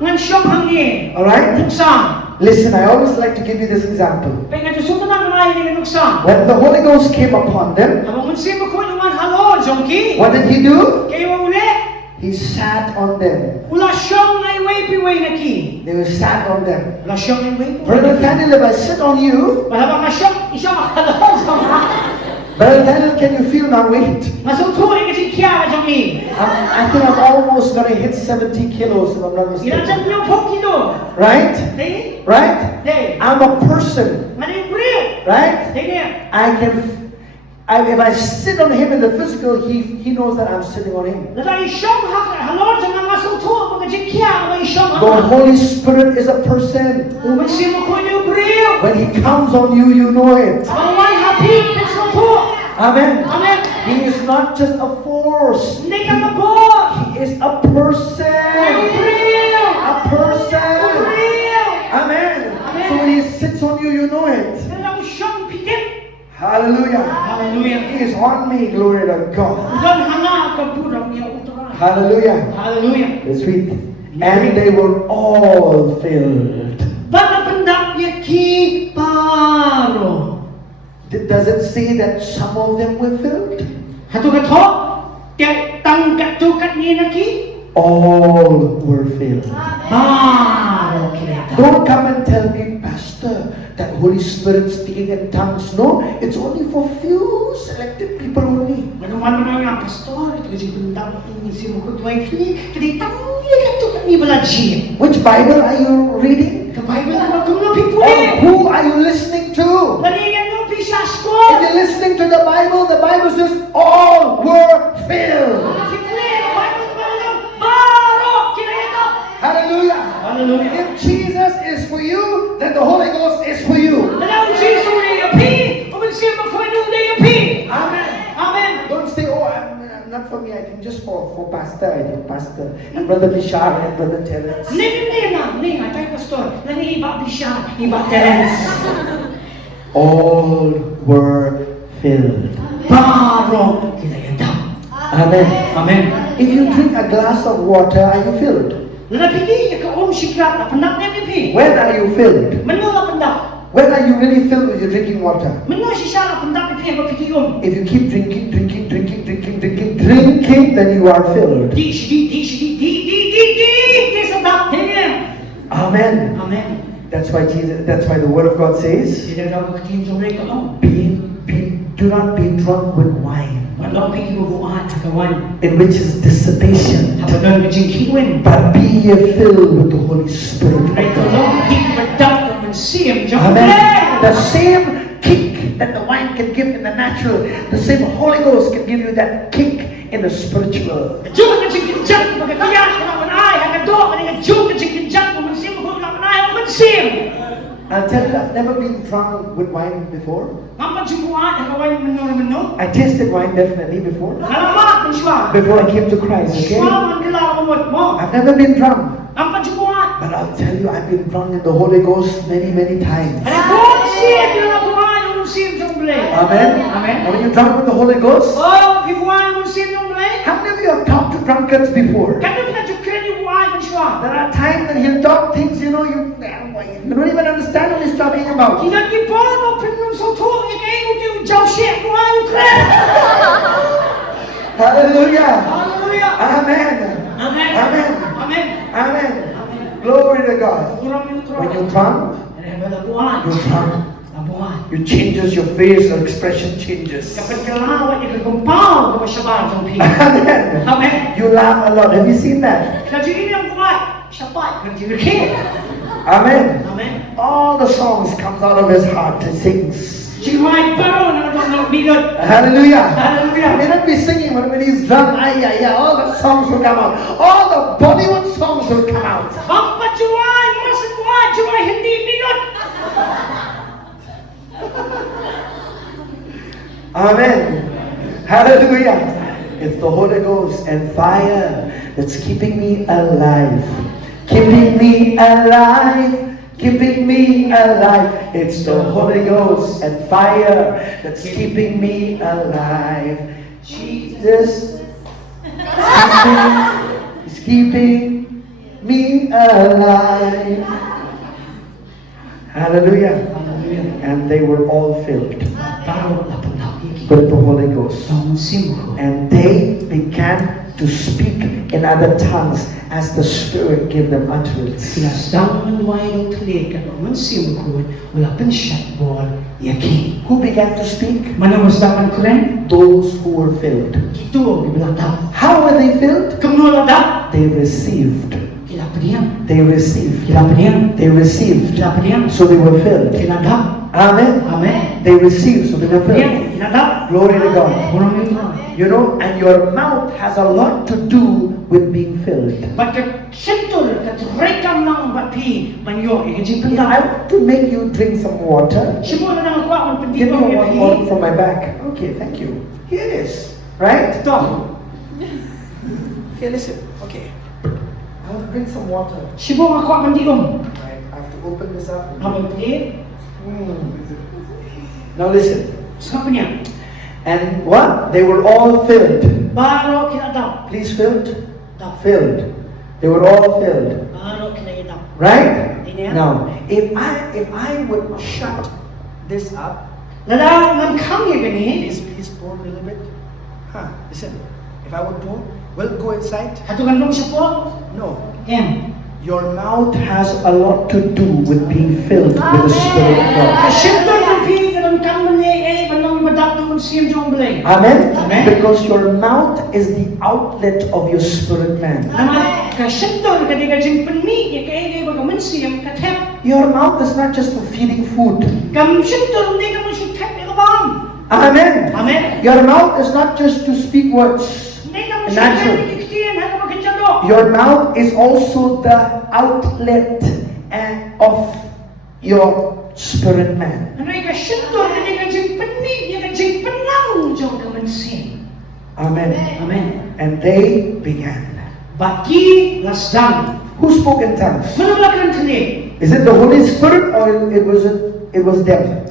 ngan siyang hangin. All right. Nuksang. Listen, I always like to give you this example. Pag nga susunod na ngayon ng nuksang. When the Holy Ghost came upon them, Habang umansi mo ko naman halo, jongki. what did he do? Kayo mo uli. He sat on them. Wala siyang naiway-piway na ki. They were sat on them. Wala siyang naiway-piway. Brother Nathaniel, if I sit on you, Mahabang nga siyang isang makalo sa mga. Brother Nathaniel, can you feel my weight? Masutuloy kasi kaya ka jongki. I think I'm almost gonna hit 70 kilos if I'm not Ilan mistaken. niyo po kilo. Right? Dahil? Right? Dahil. I'm a person. Maning brio. Right? Dahil. If I sit on him in the physical, he knows that I'm sitting on him. Nada isang halo sa mga masutuloy mga kaya mga isang The Holy Spirit is a person. Umansi mo ko yung brio. When he comes on you, you know it. Ang may hapit na suto. Amen. Amen. He is not just a force. Hindi ka mabot. He is a person. Brio. A person. Brio. Amen. Amen. So when he sits on you, you know it. Nalaw siyang pikit. Hallelujah. Hallelujah. He is on me. Glory to God. Udan hanga ka budang niya utara. Hallelujah. Hallelujah. Let's read. And they were all filled. Baka pendak niya ki paro. Does it say that some of them were filled? Hatu kato. Kaya tangkat tukat niya na ki. All were filled. Paro kita. Don't come and tell me, Pastor, that Holy Spirit speaking in tongues. No, it's only for few selected people only. Manaman mo nga pastor. Ito kasi pendak ini si mo ko tuway kini. Kaya tangkat tukat ni balaji. Which Bible are you reading? The Bible na magkumapit po Or eh. who are you listening to? Naliyan mo pisas ko. If you're listening to the Bible says all were filled. Hallelujah. Hallelujah. If Jesus is for you, then the Holy Ghost is for you. Amen. Amen. Don't say, oh, I'm not for me. I think just for Pastor. I think Pastor and Brother Bishar and Brother Terence. Ninga, tayo pastor. Nani iba bisya, iba Terence. All were filled. Paro kinayadam. Amen. Amen. If you drink a glass of water, are you filled? Napili niya ka sikrat na pendak niya pipi. When are you filled? Menua pendak. When are you really filled with your drinking water? Menua siya na pendak pipi ang pikiyon. If you keep drinking, then you are filled. Di sedap dia. Amen. Amen. That's why the Word of God says, Tidak dapat ketinjau mereka. do not be drunk with wine, Walau pergi berbuat kawan. in which is dissipation, Apa dan kejengkiwan. but be ye filled with the Holy Spirit. Mereka lagi berdak dan mensiam Amen. jangan. The same kick that the wine can give in the natural, the same Holy Ghost can give you that kick in the spiritual. Jom kejengkiwan bagi kaya kawan ai akan doa dengan jom kejengkiwan mensiam kawan ai mensiam. I'll tell you, I've never been drunk with wine before. Nampak jumpa kawan menur. I tasted wine definitely before Alamak mensuah. I came to Christ. Okay, Suah menggelar umut mo. I've never been drunk, Nampak jumpa. but I'll tell you, I've been drunk in the Holy Ghost many times. Kau siap dengan kawan mensiam jangan boleh. Amen. Amen. And when you're drunk with the Holy Ghost, Oh, kawan mensiam jangan boleh. how many of you have talked to drunkards before? Kan pernah juga ni buat mensuah. There are times that he'll talk things, you don't even understand what he's talking about. Tidak kipon mau penuh soto yang kayak itu jauh siap buat keren. Hallelujah. Haleluya. Amen. Amen. Amen. Amen. Amen. Amen. Glory to God. Kurang itu When you're drunk, you're drunk. Buat. It changes your face, your expression changes. Kapag kalawat yang kegumpau ke masyarakat jompi. Amen. Amen. You laugh a lot. Have you seen that? Kerja ini yang buat. Siapa? Kerja ini. Amen. Amen. All the songs comes out of his heart. He sings. Jiwai baru nak minut. Hallelujah. Hallelujah. He may not be singing, but when he's drunk, all the songs will come out. All the Bollywood songs will come out. Apa jiwai cuma hindi minut. Amen. Hallelujah. It's the Holy Ghost and fire that's keeping me alive. Keeping me alive. Keeping me alive. It's the Holy Ghost and fire that's keeping me alive. Jesus is keeping me alive. Hallelujah. And they were all filled with the Holy Ghost. And they began to speak in other tongues as the Spirit gave them utterance. Who began to speak? Those who were filled. How were they filled? They received. They received. They received. So they were filled. Amen. They received, so they were filled. Glory to God. You know, and your mouth has a lot to do with being filled. I want to make you drink some water. Give me one more from my bag. Okay, thank you. Here it is. Right? Okay, listen. Okay. I want to drink some water. Right. I have to open this up. Now listen. And what? They were all filled. Please filled? Filled. They were all filled. Right? Now, if I would shut this up, please pour a little bit. Listen. If I would pour, will it go inside? No. Your mouth has a lot to do with being filled with the Spirit of God. Amen? Because your mouth is the outlet of your spirit man. Your mouth is not just for feeding food. Amen? Your mouth is not just to speak words. Natural. Your mouth is also the outlet of your spirit man. Amen. And they began. Who spoke in tongues? Is it the Holy Spirit or it was them?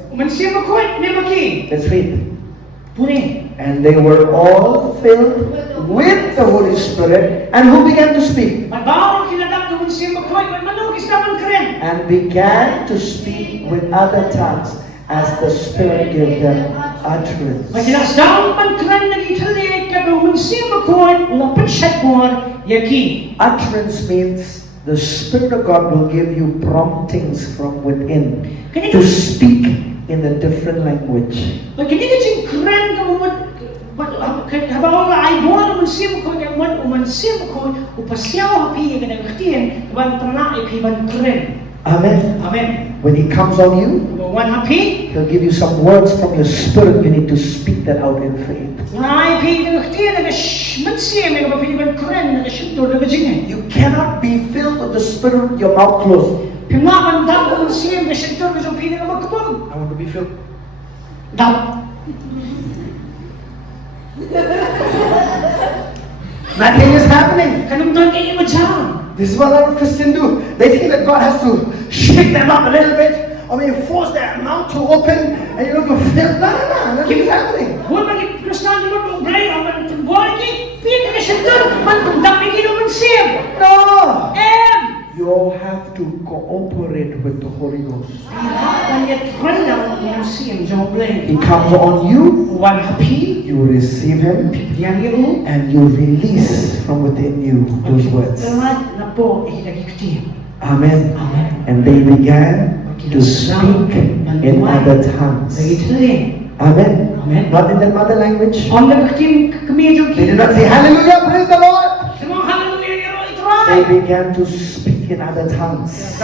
Let's read. And they were all filled with the Holy Spirit. And who began to speak? And began to speak with other tongues as the Spirit gave them utterance. Utterance means the Spirit of God will give you promptings from within to speak in a different language. Amen. When He comes on you, He'll give you some words from your spirit. You need to speak that out in faith. You cannot be filled with the Spirit with your mouth closed. I want to be filled. Nothing is happening. This is what a lot of Christians do. They think that God has to shake them up a little bit, or maybe force their mouth to open, and you know to fill. No, nothing is happening. No. You have to cooperate with the Holy Ghost. He comes on you, you receive Him, and you release from within you those words. Amen. And they began to speak in other tongues. Amen. Not in their mother language. They did not say, Hallelujah, praise the Lord. They began to speak in other tongues.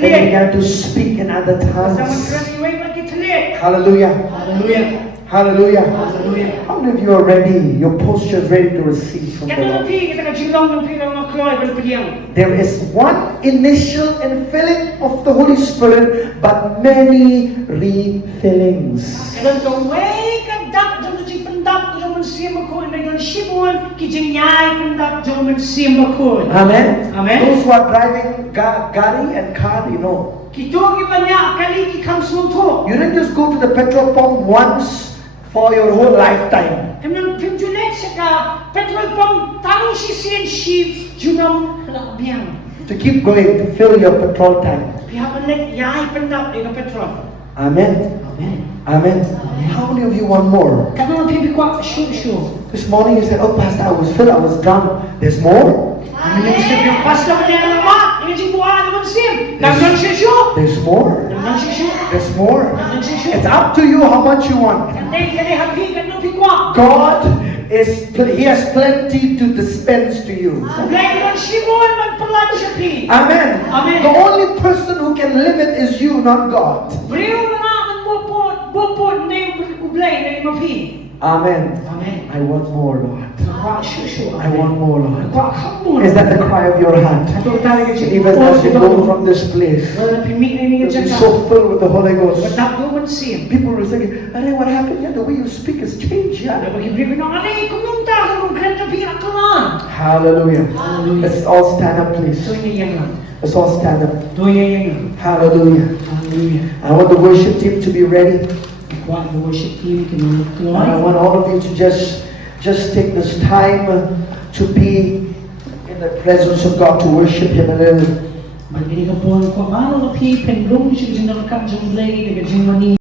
They began to speak in other tongues. Hallelujah. Hallelujah. How many of you are ready? Your posture is ready to receive from the Lord. kloi ban pediang. There is one initial infilling of the Holy Spirit, but many refillings. Kadang to way kadap jong ji pendap jong man sim ko na yon shibon ki jing nyai pendap jong man sim ko. Amen. Amen. Those who are driving gari and car, you know. Ki to ki banyak kali ki kam sum to. You don't just go to the petrol pump once for your whole lifetime. Emang pimjulet seka petrol pump tang si sien shi junam nak biang. To keep going, to fill your petrol tank. Pihak menek nyai pendap dengan petrol. Amen. Amen. Amen. How many of you want more? Kadang pipi kuat sure. This morning you said, oh Pastor, I was filled, I was drunk. There's more? Ini kita bilang pastor punya nama, ini jing buah dengan sim. Kadang sure. There's more? Kadang sure. There's more? Kadang sure. It's up to you how much you want. Kadang happy kadang pipi kuat. God He has plenty to dispense to you. Kadang shibon man pelan shapi. Amen. Amen. The only person who can limit is you, not God. Beliau mana bopot ni ublay ni mapi. Amen. Amen. I want more, Lord. Kuat sure. I want more, Lord. Kuat kamu. Is that the cry of your heart? Atau tadi kecil. Even as you go from this place, Wala pimik ni you'll be cakap. so filled with the Holy Ghost. Kadang tu sim. People will say, "Arey, what happened? Yeah, the way you speak has changed. Yeah." Ada bagi beri nak ni kumunta kung kerja pihak kelan. Hallelujah. Hallelujah. Let's all stand up, please. Tu ini yang lah. Let's all stand up. Tu yang. Hallelujah. Hallelujah. I want the worship team to be ready. Kuat the worship team kena And I want all of you to just take this time to be in the presence of God, to worship Him a little. Bagi ni kapon kuat mana lepi pendung sih jenang kat jenglay dengan jengmani.